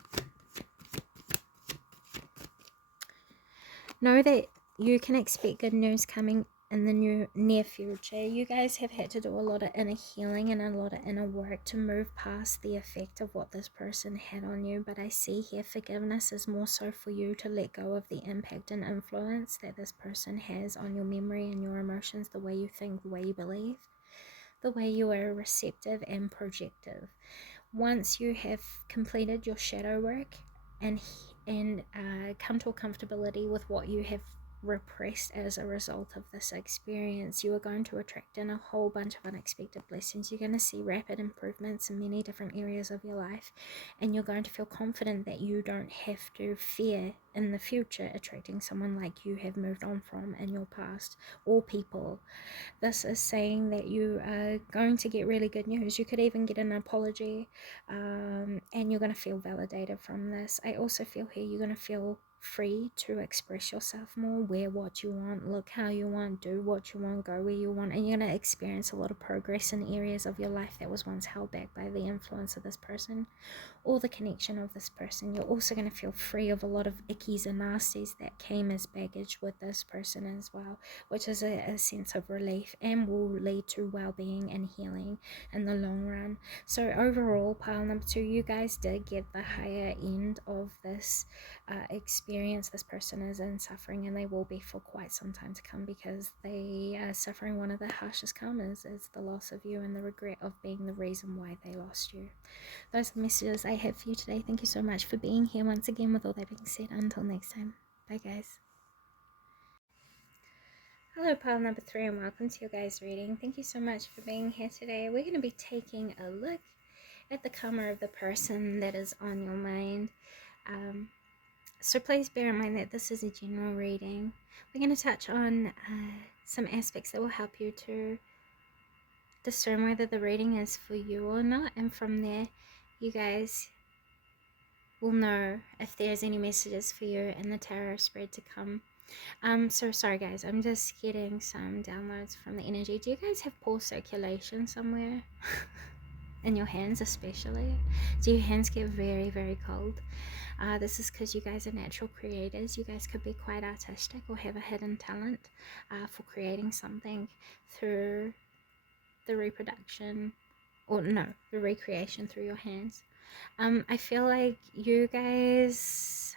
Know that you can expect good news coming in the near future. You guys have had to do a lot of inner healing and a lot of inner work to move past the effect of what this person had on you. But I see here forgiveness is more so for you to let go of the impact and influence that this person has on your memory and your emotions, the way you think, the way you believe, the way you are receptive and projective. Once you have completed your shadow work and come to a comfortability with what you have repressed as a result of this experience, you are going to attract in a whole bunch of unexpected blessings. You're going to see rapid improvements in many different areas of your life, and you're going to feel confident that you don't have to fear in the future attracting someone like you have moved on from in your past, or people. This is saying that you are going to get really good news. You could even get an apology, and you're going to feel validated from this. I also feel here you're going to feel free to express yourself more, wear what you want, look how you want, do what you want, go where you want, and you're going to experience a lot of progress in areas of your life that was once held back by the influence of this person or the connection of this person. You're also going to feel free of a lot of ickies and nasties that came as baggage with this person as well, which is a sense of relief and will lead to well-being and healing in the long run. So overall, pile number 2, you guys did get the higher end of this experience. This person is in suffering, and they will be for quite some time to come, because they are suffering one of the harshest karmas, is the loss of you and the regret of being the reason why they lost you. Those are the messages I have for you today. Thank you so much for being here once again. With all that being said, until next time, bye guys. Hello, pile number 3, and welcome to your guys' reading. Thank you so much for being here today. We're going to be taking a look at the karma of the person that is on your mind. So please bear in mind that this is a general reading. We're going to touch on some aspects that will help you to discern whether the reading is for you or not, and from there you guys will know if there's any messages for you in the tarot spread to come. So sorry guys, I'm just getting some downloads from the energy. Do you guys have poor circulation somewhere? In your hands especially? Do your hands get very, very cold? This is because you guys are natural creators. You guys could be quite artistic or have a hidden talent for creating something through the reproduction, or no, the recreation through your hands. I feel like you guys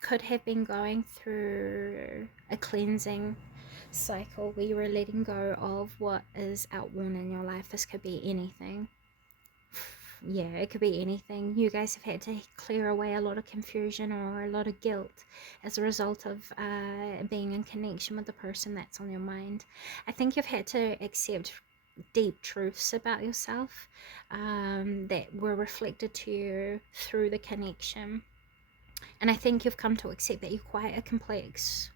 could have been going through a cleansing cycle where you were letting go of what is outworn in your life. This could be anything. Yeah, it could be anything. You guys have had to clear away a lot of confusion or a lot of guilt as a result of being in connection with the person that's on your mind. I think you've had to accept deep truths about yourself that were reflected to you through the connection. And I think you've come to accept that you're quite a complex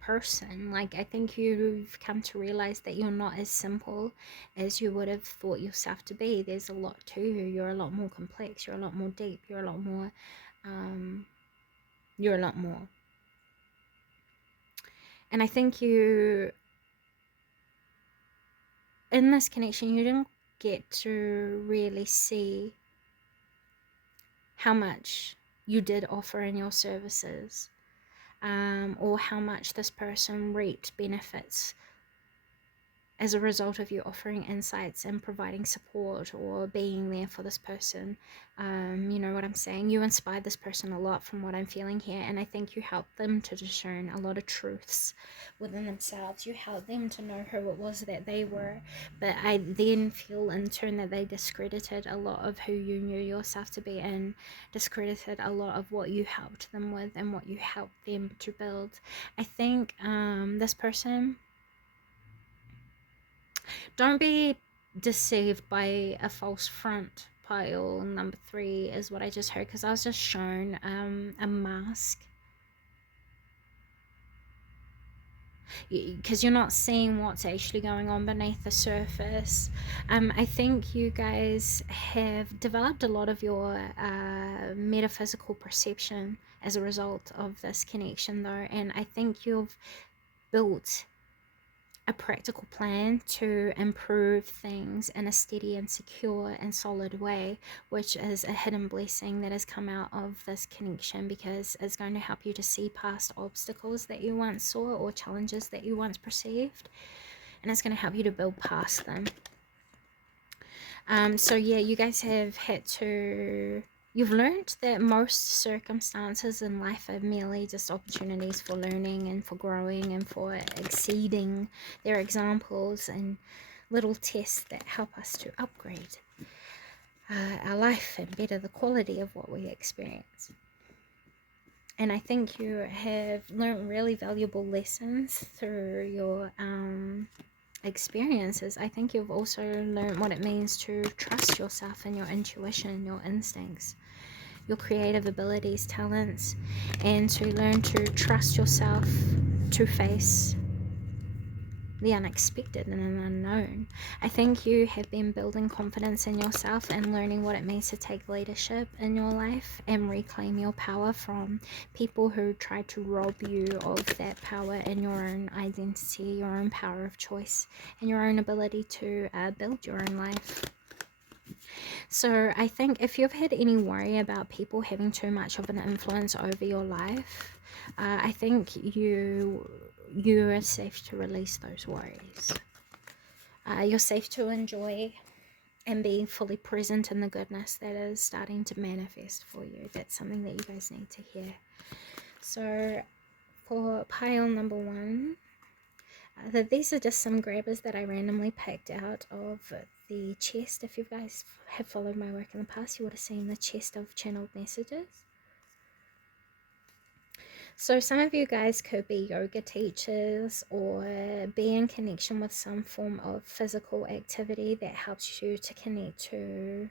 person. Like, I think you've come to realize that you're not as simple as you would have thought yourself to be. There's a lot to you. You're a lot more complex. You're a lot more deep. You're a lot more and I think you, in this connection, you didn't get to really see how much you did offer in your services, or how much this person reaped benefits as a result of you offering insights and providing support or being there for this person. You know what I'm saying? You inspired this person a lot from what I'm feeling here, and I think you helped them to discern a lot of truths within themselves. You helped them to know who it was that they were, but I then feel in turn that they discredited a lot of who you knew yourself to be, and discredited a lot of what you helped them with and what you helped them to build. I think this person, don't be deceived by a false front. Pile number 3 is what I just heard, because I was just shown a mask, because you're not seeing what's actually going on beneath the surface. I think you guys have developed a lot of your metaphysical perception as a result of this connection, though, and I think you've built a practical plan to improve things in a steady and secure and solid way, which is a hidden blessing that has come out of this connection, because it's going to help you to see past obstacles that you once saw or challenges that you once perceived, and it's going to help you to build past them. So yeah, you guys have had to, you've learned that most circumstances in life are merely just opportunities for learning and for growing and for exceeding. They're examples and little tests that help us to upgrade our life and better the quality of what we experience. And I think you have learned really valuable lessons through your experiences. I think you've also learned what it means to trust yourself and your intuition, your instincts, your creative abilities, talents, and to learn to trust yourself to face the unexpected and an unknown. I think you have been building confidence in yourself and learning what it means to take leadership in your life and reclaim your power from people who try to rob you of that power in your own identity, your own power of choice, and your own ability to build your own life. So I think if you've had any worry about people having too much of an influence over your life, I think you are safe to release those worries. You're safe to enjoy and be fully present in the goodness that is starting to manifest for you. That's something that you guys need to hear. So for pile number 1, these are just some grabbers that I randomly picked out of the chest. If you guys have followed my work in the past, you would have seen the chest of channeled messages. So some of you guys could be yoga teachers or be in connection with some form of physical activity that helps you to connect to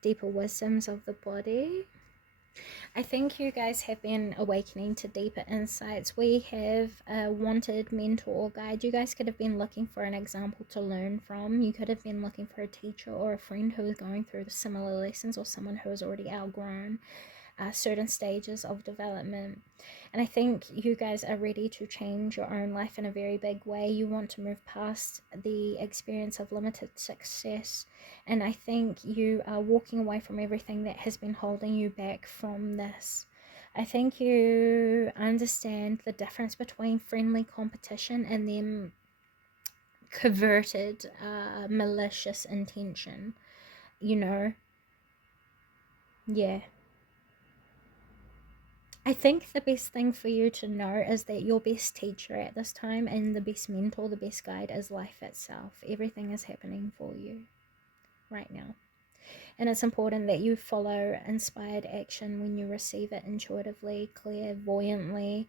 deeper wisdoms of the body. I think you guys have been awakening to deeper insights. We have a wanted mentor or guide. You guys could have been looking for an example to learn from. You could have been looking for a teacher or a friend who is going through the similar lessons, or someone who has already outgrown certain stages of development. And I think you guys are ready to change your own life in a very big way. You want to move past the experience of limited success, and I think you are walking away from everything that has been holding you back from this. I think you understand the difference between friendly competition and then converted malicious intention, you know. Yeah, I think the best thing for you to know is that your best teacher at this time and the best mentor, the best guide is life itself. Everything is happening for you right now. And it's important that you follow inspired action when you receive it intuitively, clairvoyantly,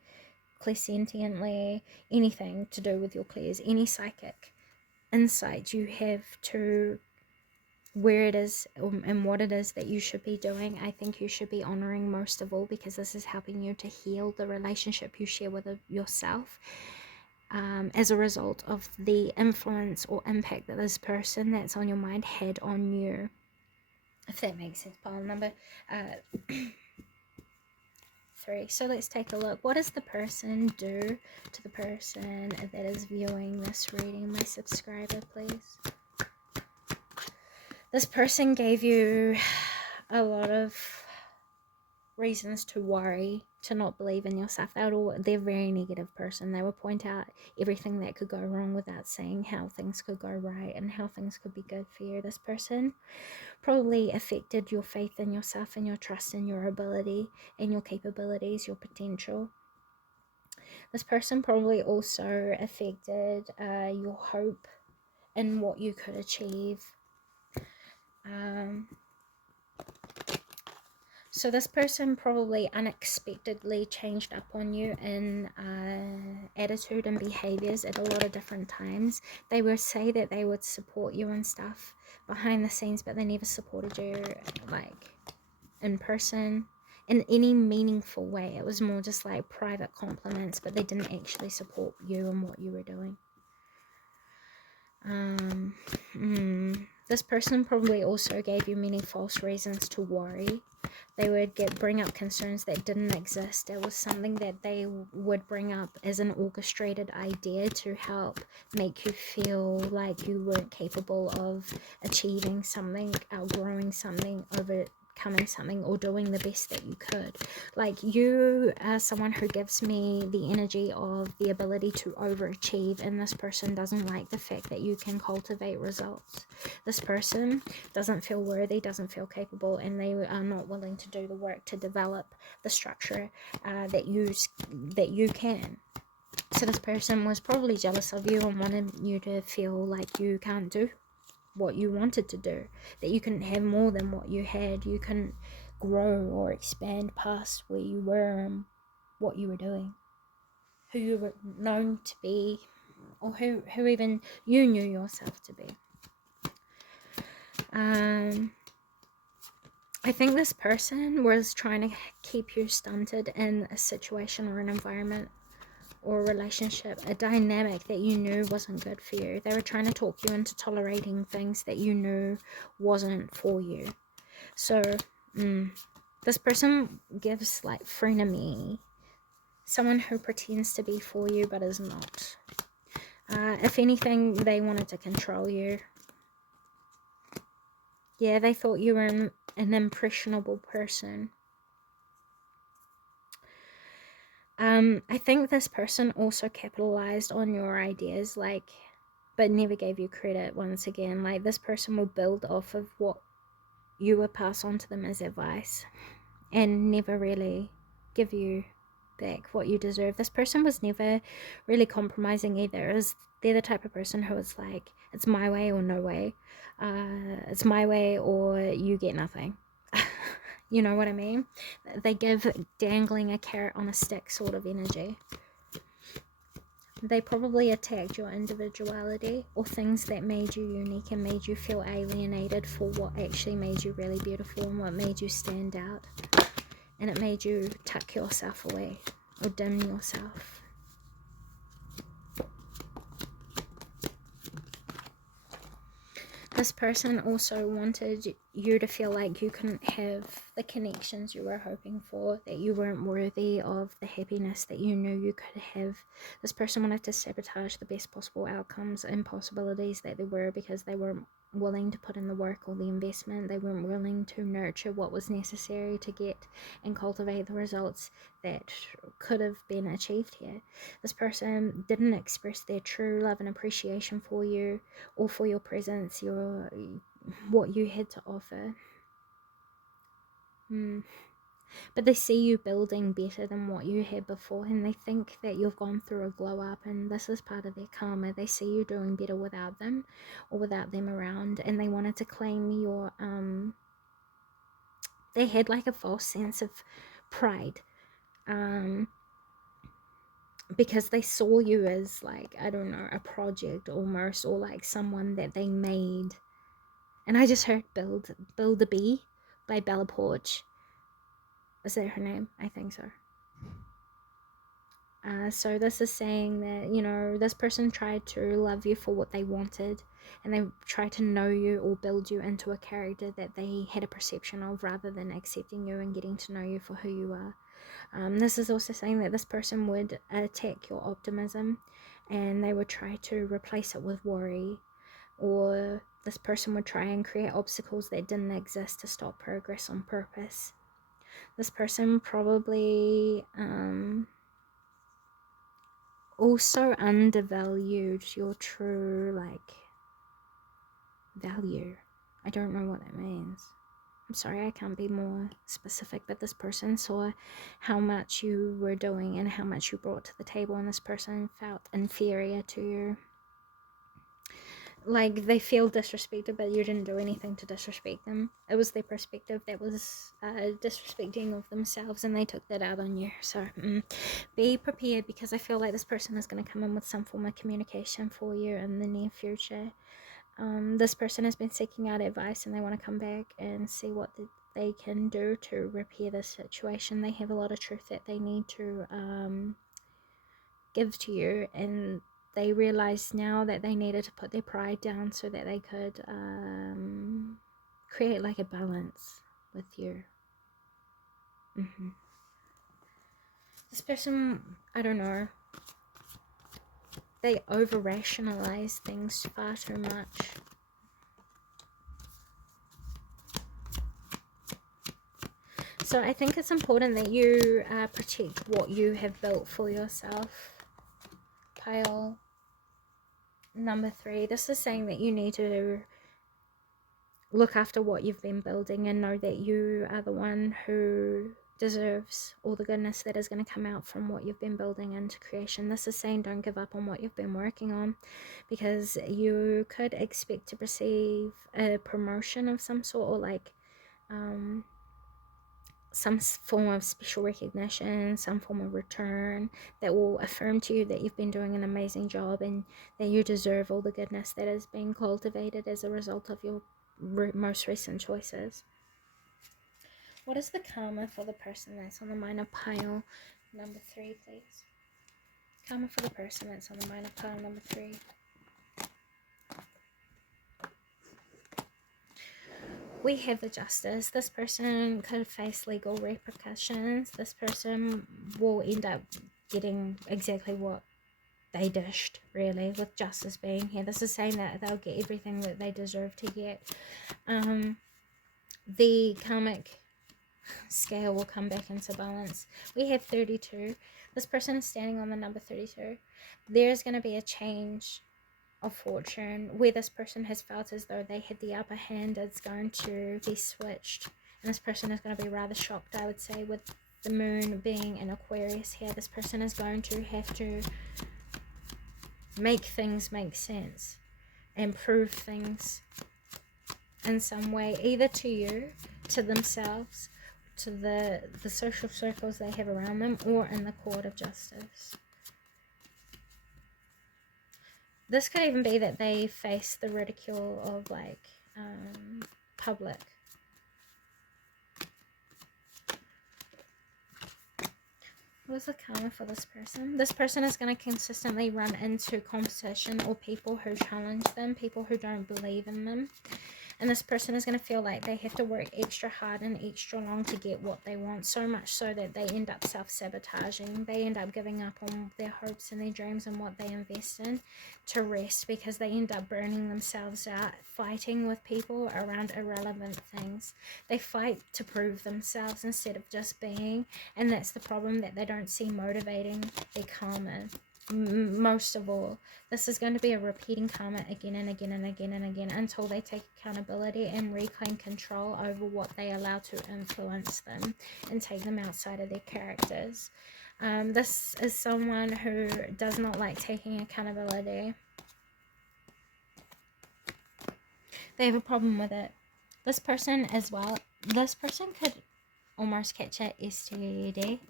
clairsentiently, anything to do with your clairs, any psychic insight you have to where it is and what it is that you should be doing, I think you should be honoring most of all, because this is helping you to heal the relationship you share with yourself, as a result of the influence or impact that this person that's on your mind had on you, if that makes sense. Pile number 3. So let's take a look. What does the person do to the person that is viewing this reading? My subscriber, please. This person gave you a lot of reasons to worry, to not believe in yourself. They're a very negative person. They will point out everything that could go wrong without saying how things could go right and how things could be good for you. This person probably affected your faith in yourself and your trust in your ability and your capabilities, your potential. This person probably also affected your hope in what you could achieve. So this person probably unexpectedly changed up on you in attitude and behaviors at a lot of different times. They would say that they would support you and stuff behind the scenes, but they never supported you like in person in any meaningful way. It was more just like private compliments, but they didn't actually support you and what you were doing. This person probably also gave you many false reasons to worry. They would bring up concerns that didn't exist. It was something that they would bring up as an orchestrated idea to help make you feel like you weren't capable of achieving something, outgrowing something, overcoming something, or doing the best that you could. Like, you are someone who gives me the energy of the ability to overachieve, and this person doesn't like the fact that you can cultivate results. This person doesn't feel worthy, doesn't feel capable, and they are not willing to do the work to develop the structure that you can. So this person was probably jealous of you and wanted you to feel like you can't do what you wanted to do, that you couldn't have more than what you had, you couldn't grow or expand past where you were and what you were doing, who you were known to be, or who even you knew yourself to be. I think this person was trying to keep you stunted in a situation or an environment or a relationship, a dynamic that you knew wasn't good for you. They were trying to talk you into tolerating things that you knew wasn't for you. So, this person gives like frenemy, someone who pretends to be for you but is not. If anything, they wanted to control you. Yeah, they thought you were an impressionable person. I think this person also capitalized on your ideas, but never gave you credit. Once again, like, this person will build off of what you would pass on to them as advice and never really give you back what you deserve. This person was never really compromising either. They're the type of person who is like, it's my way or no way. It's my way or you get nothing. You know what I mean? They give dangling a carrot on a stick sort of energy. They probably attacked your individuality or things that made you unique and made you feel alienated for what actually made you really beautiful and what made you stand out. And it made you tuck yourself away or dim yourself. This person also wanted you to feel like you couldn't have the connections you were hoping for, that you weren't worthy of the happiness that you knew you could have. This person wanted to sabotage the best possible outcomes and possibilities that there were, because they weren't willing to put in the work or the investment. They weren't willing to nurture what was necessary to get and cultivate the results that could have been achieved here. This person didn't express their true love and appreciation for you or for your presence, what you had to offer. But they see you building better than what you had before, and they think that you've gone through a glow up, and this is part of their karma. They see you doing better without them or without them around, and they wanted to claim your they had like a false sense of pride because they saw you as like, I don't know, a project almost, or like someone that they made. And I just heard Build a Bee by Bella Porch. Is that her name? I think so. So this is saying that, you know, this person tried to love you for what they wanted, and they tried to know you or build you into a character that they had a perception of, rather than accepting you and getting to know you for who you are. This is also saying that this person would attack your optimism, and they would try to replace it with worry, or this person would try and create obstacles that didn't exist to stop progress on purpose. This person probably also undervalued your true, like, value. I don't know what that means. I'm sorry, I can't be more specific, but this person saw how much you were doing and how much you brought to the table, and this person felt inferior to you. Like, they feel disrespected, but you didn't do anything to disrespect them. It was their perspective that was disrespecting of themselves, and they took that out on you. So be prepared, because I feel like this person is going to come in with some form of communication for you in the near future. This person has been seeking out advice, and they want to come back and see what they can do to repair this situation. They have a lot of truth that they need to give to you, and they realize now that they needed to put their pride down so that they could create like a balance with you. This person, I don't know, they over rationalize things far too much. So I think it's important that you protect what you have built for yourself. Pile number 3. This is saying that you need to look after what you've been building, and know that you are the one who deserves all the goodness that is going to come out from what you've been building into creation. This is saying don't give up on what you've been working on, because you could expect to receive a promotion of some sort, or like some form of special recognition, some form of return that will affirm to you that you've been doing an amazing job, and that you deserve all the goodness that is being cultivated as a result of your most recent choices. What is the karma for the person that's on the minor pile number 3, please? Karma for the person that's on the minor pile number 3. We have the Justice. This person could face legal repercussions. This person will end up getting exactly what they dished, really, with Justice being here. This is saying that they'll get everything that they deserve to get. The karmic scale will come back into balance. We have 32. This person is standing on the number 32. There's going to be a change of fortune where this person has felt as though they had the upper hand. It's going to be switched, and this person is going to be rather shocked, I would say, with the moon being in Aquarius here. This person is going to have to make things make sense and prove things in some way, either to you, to themselves, to the social circles they have around them, or in the court of justice. This could even be that they face the ridicule of, like, public. What's the karma for this person? This person is going to consistently run into competition, or people who challenge them, people who don't believe in them. And this person is going to feel like they have to work extra hard and extra long to get what they want, so much so that they end up self-sabotaging. They end up giving up on their hopes and their dreams and what they invest in to rest, because they end up burning themselves out, fighting with people around irrelevant things. They fight to prove themselves instead of just being, and that's the problem that they don't see motivating their karma. Most of all, this is going to be a repeating karma again and again and again and again, until they take accountability and reclaim control over what they allow to influence them and take them outside of their characters. This is someone who does not like taking accountability. They have a problem with it. This person as well, this person could almost catch a STD.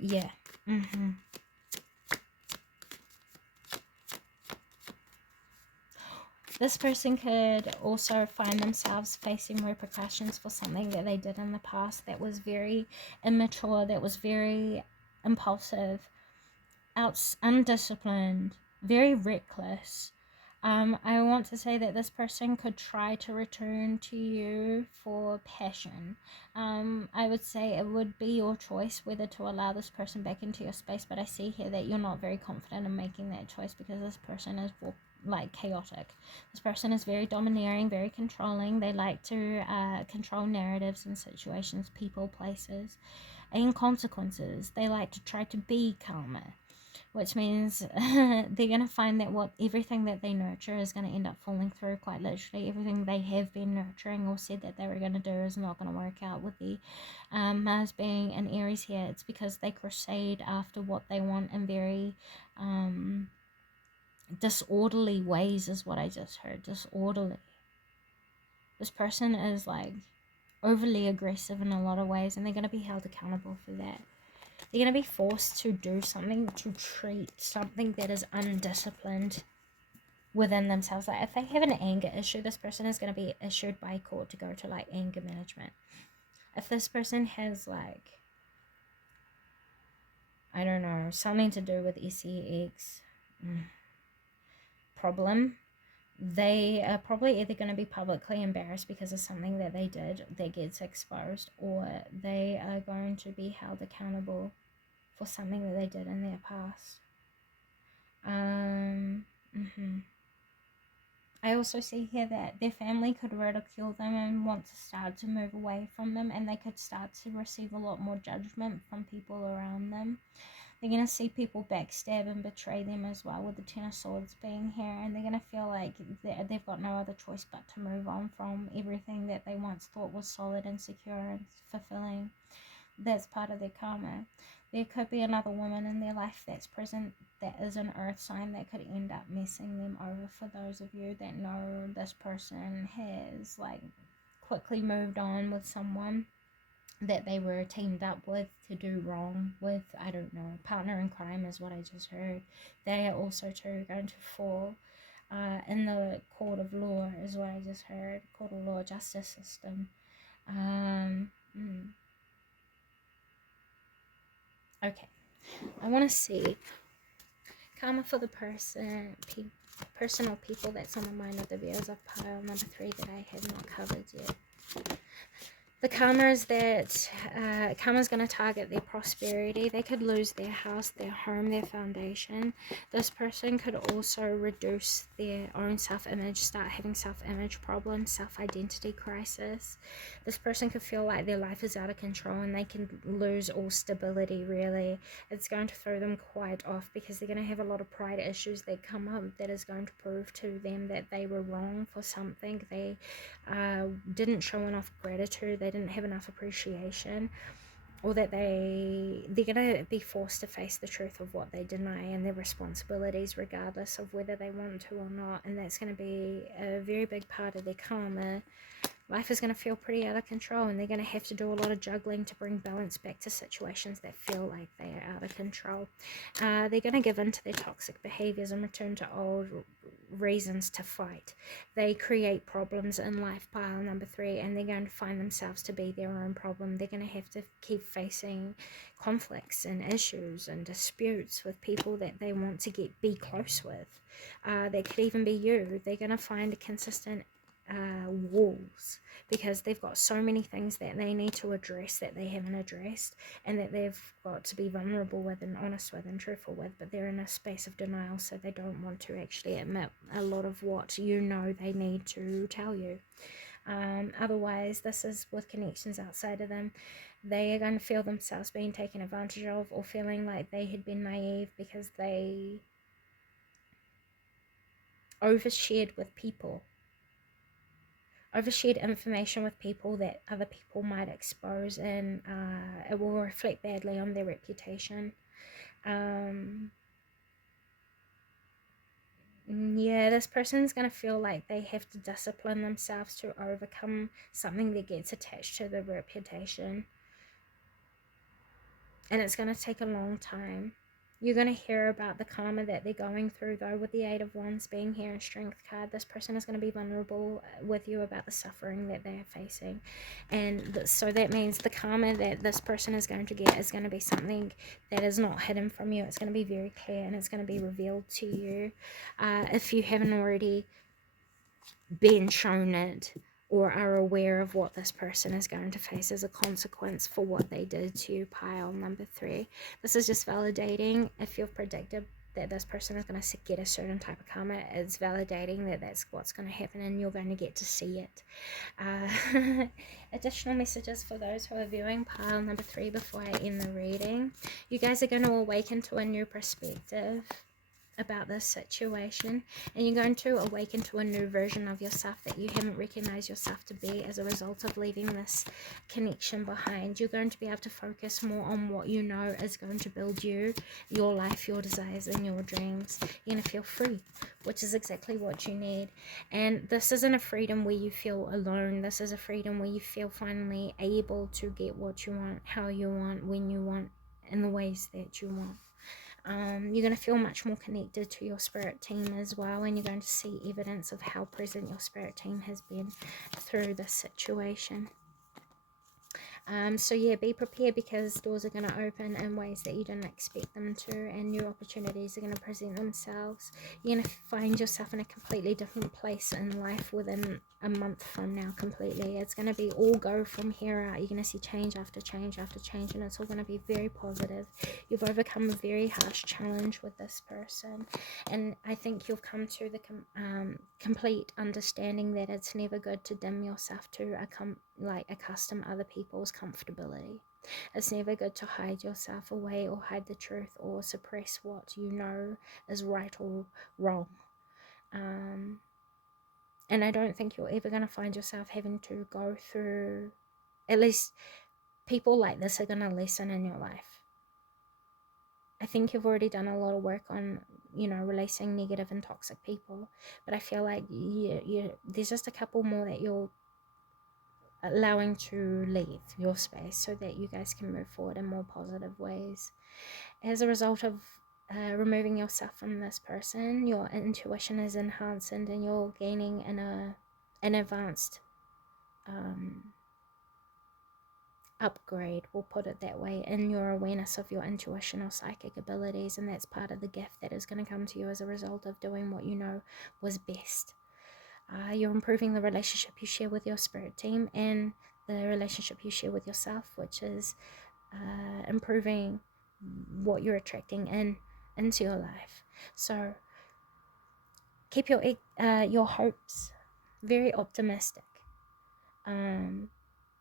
Yeah. This person could also find themselves facing repercussions for something that they did in the past that was very immature, that was very impulsive, undisciplined, very reckless. I want to say that this person could try to return to you for passion. I would say it would be your choice whether to allow this person back into your space, but I see here that you're not very confident in making that choice because this person is like chaotic. This person is very domineering, very controlling. They like to control narratives and situations, people, places, and consequences. They like to try to be karma, which means they're going to find that everything that they nurture is going to end up falling through. Quite literally, everything they have been nurturing or said that they were going to do is not going to work out. With the Mars being in Aries here, it's because they crusade after what they want in very disorderly ways, is what I just heard. Disorderly. This person is like overly aggressive in a lot of ways, and they're going to be held accountable for that. They're going to be forced to do something, to treat something that is undisciplined within themselves. Like if they have an anger issue, this person is going to be issued by court to go to like anger management. If this person has like, I don't know, something to do with sex problem, they are probably either going to be publicly embarrassed because of something that they did that gets exposed, or they are going to be held accountable for something that they did in their past. I also see here that their family could ridicule them and want to start to move away from them, and they could start to receive a lot more judgment from people around them. They're going to see people backstab and betray them as well, with the Ten of Swords being here, and they're going to feel like they've got no other choice but to move on from everything that they once thought was solid and secure and fulfilling. That's part of their karma. There could be another woman in their life that's present that is an earth sign that could end up messing them over. For those of you that know, this person has like quickly moved on with someone that they were teamed up with to do wrong with. I don't know, partner in crime is what I just heard. They are also too going to fall in the court of law is what I just heard. Court of law, justice system. Okay, I want to see karma for the personal people that's on the mind of the viewers of pile number 3 that I have not covered yet. The karma is that karma's going to target their prosperity. They could lose their house, their home, their foundation. This person could also reduce their own self-image, start having self-image problems, self-identity crisis. This person could feel like their life is out of control and they can lose all stability, really. It's going to throw them quite off because they're going to have a lot of pride issues that come up that is going to prove to them that they were wrong for something. They didn't show enough gratitude, they didn't have enough appreciation, or that they're going to be forced to face the truth of what they deny and their responsibilities regardless of whether they want to or not, and that's going to be a very big part of their karma. Life is going to feel pretty out of control, and they're going to have to do a lot of juggling to bring balance back to situations that feel like they are out of control. They're going to give in to their toxic behaviors and return to old reasons to fight. They create problems in life, pile number 3, and they're going to find themselves to be their own problem. They're going to have to keep facing conflicts and issues and disputes with people that they want to be close with. That could even be you. They're going to find a consistent walls because they've got so many things that they need to address that they haven't addressed, and that they've got to be vulnerable with and honest with and truthful with, but they're in a space of denial, so they don't want to actually admit a lot of what they need to tell you. Otherwise, this is with connections outside of them. They are going to feel themselves being taken advantage of, or feeling like they had been naive because they overshared with people, overshared information with people that other people might expose, and it will reflect badly on their reputation. Yeah, this person's going to feel like they have to discipline themselves to overcome something that gets attached to their reputation. and it's going to take a long time. You're going to hear about the karma that they're going through, though, with the Eight of Wands being here and Strength card. This person is going to be vulnerable with you about the suffering that they're facing. And so that means the karma that this person is going to get is going to be something that is not hidden from you. It's going to be very clear, and it's going to be revealed to you. If you haven't already been shown it or are aware of what this person is going to face as a consequence for what they did to you, pile number 3. This is just validating. If you've predicted that this person is going to get a certain type of karma, it's validating that that's what's going to happen, and you're going to get to see it. Additional messages for those who are viewing pile number 3 before I end the reading. You guys are going to awaken to a new perspective about this situation, and you're going to awaken to a new version of yourself that you haven't recognized yourself to be as a result of leaving this connection behind. You're going to be able to focus more on what you know is going to build you, your life, your desires, and your dreams. You're going to feel free, which is exactly what you need. And this isn't a freedom where you feel alone. This is a freedom where you feel finally able to get what you want, how you want, when you want, in the ways that you want. You're going to feel much more connected to your spirit team as well, and you're going to see evidence of how present your spirit team has been through this situation. So yeah, be prepared, because doors are going to open in ways that you didn't expect them to, and new opportunities are going to present themselves. You're going to find yourself in a completely different place in life within a month from now completely. It's going to be all go from here out. You're going to see change after change after change, and it's all going to be very positive. You've overcome a very harsh challenge with this person, and I think you've come to the complete understanding that it's never good to dim yourself to accustom other people's comfortability. It's never good to hide yourself away or hide the truth or suppress what you know is right or wrong. And I don't think you're ever going to find yourself having to go through, at least people like this are going to lessen in your life. I think you've already done a lot of work on, releasing negative and toxic people, but I feel like there's just a couple more that you're allowing to leave your space so that you guys can move forward in more positive ways. As a result of removing yourself from this person, your intuition is enhanced, and you're gaining an advanced upgrade, we'll put it that way, in your awareness of your intuition or psychic abilities, and that's part of the gift that is going to come to you as a result of doing what you know was best. You're improving the relationship you share with your spirit team and the relationship you share with yourself, which is improving what you're attracting into your life. So keep your hopes very optimistic,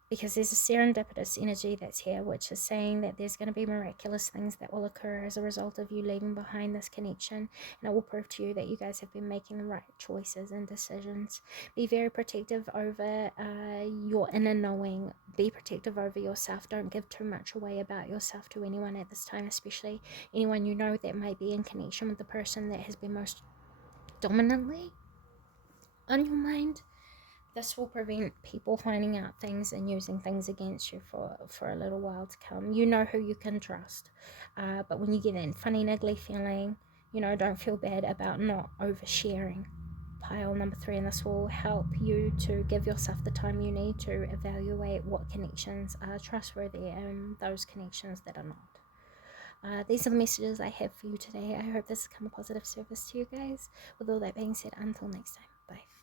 because there's a serendipitous energy that's here, which is saying that there's going to be miraculous things that will occur as a result of you leaving behind this connection, and it will prove to you that you guys have been making the right choices and decisions. Be very protective over your inner knowing. Be protective over yourself. Don't give too much away about yourself to anyone at this time, especially anyone you know that might be in connection with the person that has been most dominantly on your mind. This will prevent people finding out things and using things against you for a little while to come. You know who you can trust. But when you get that funny, niggly feeling, don't feel bad about not oversharing. Pile number 3, and this will help you to give yourself the time you need to evaluate what connections are trustworthy and those connections that are not. These are the messages I have for you today. I hope this has come a positive service to you guys. With all that being said, until next time, bye.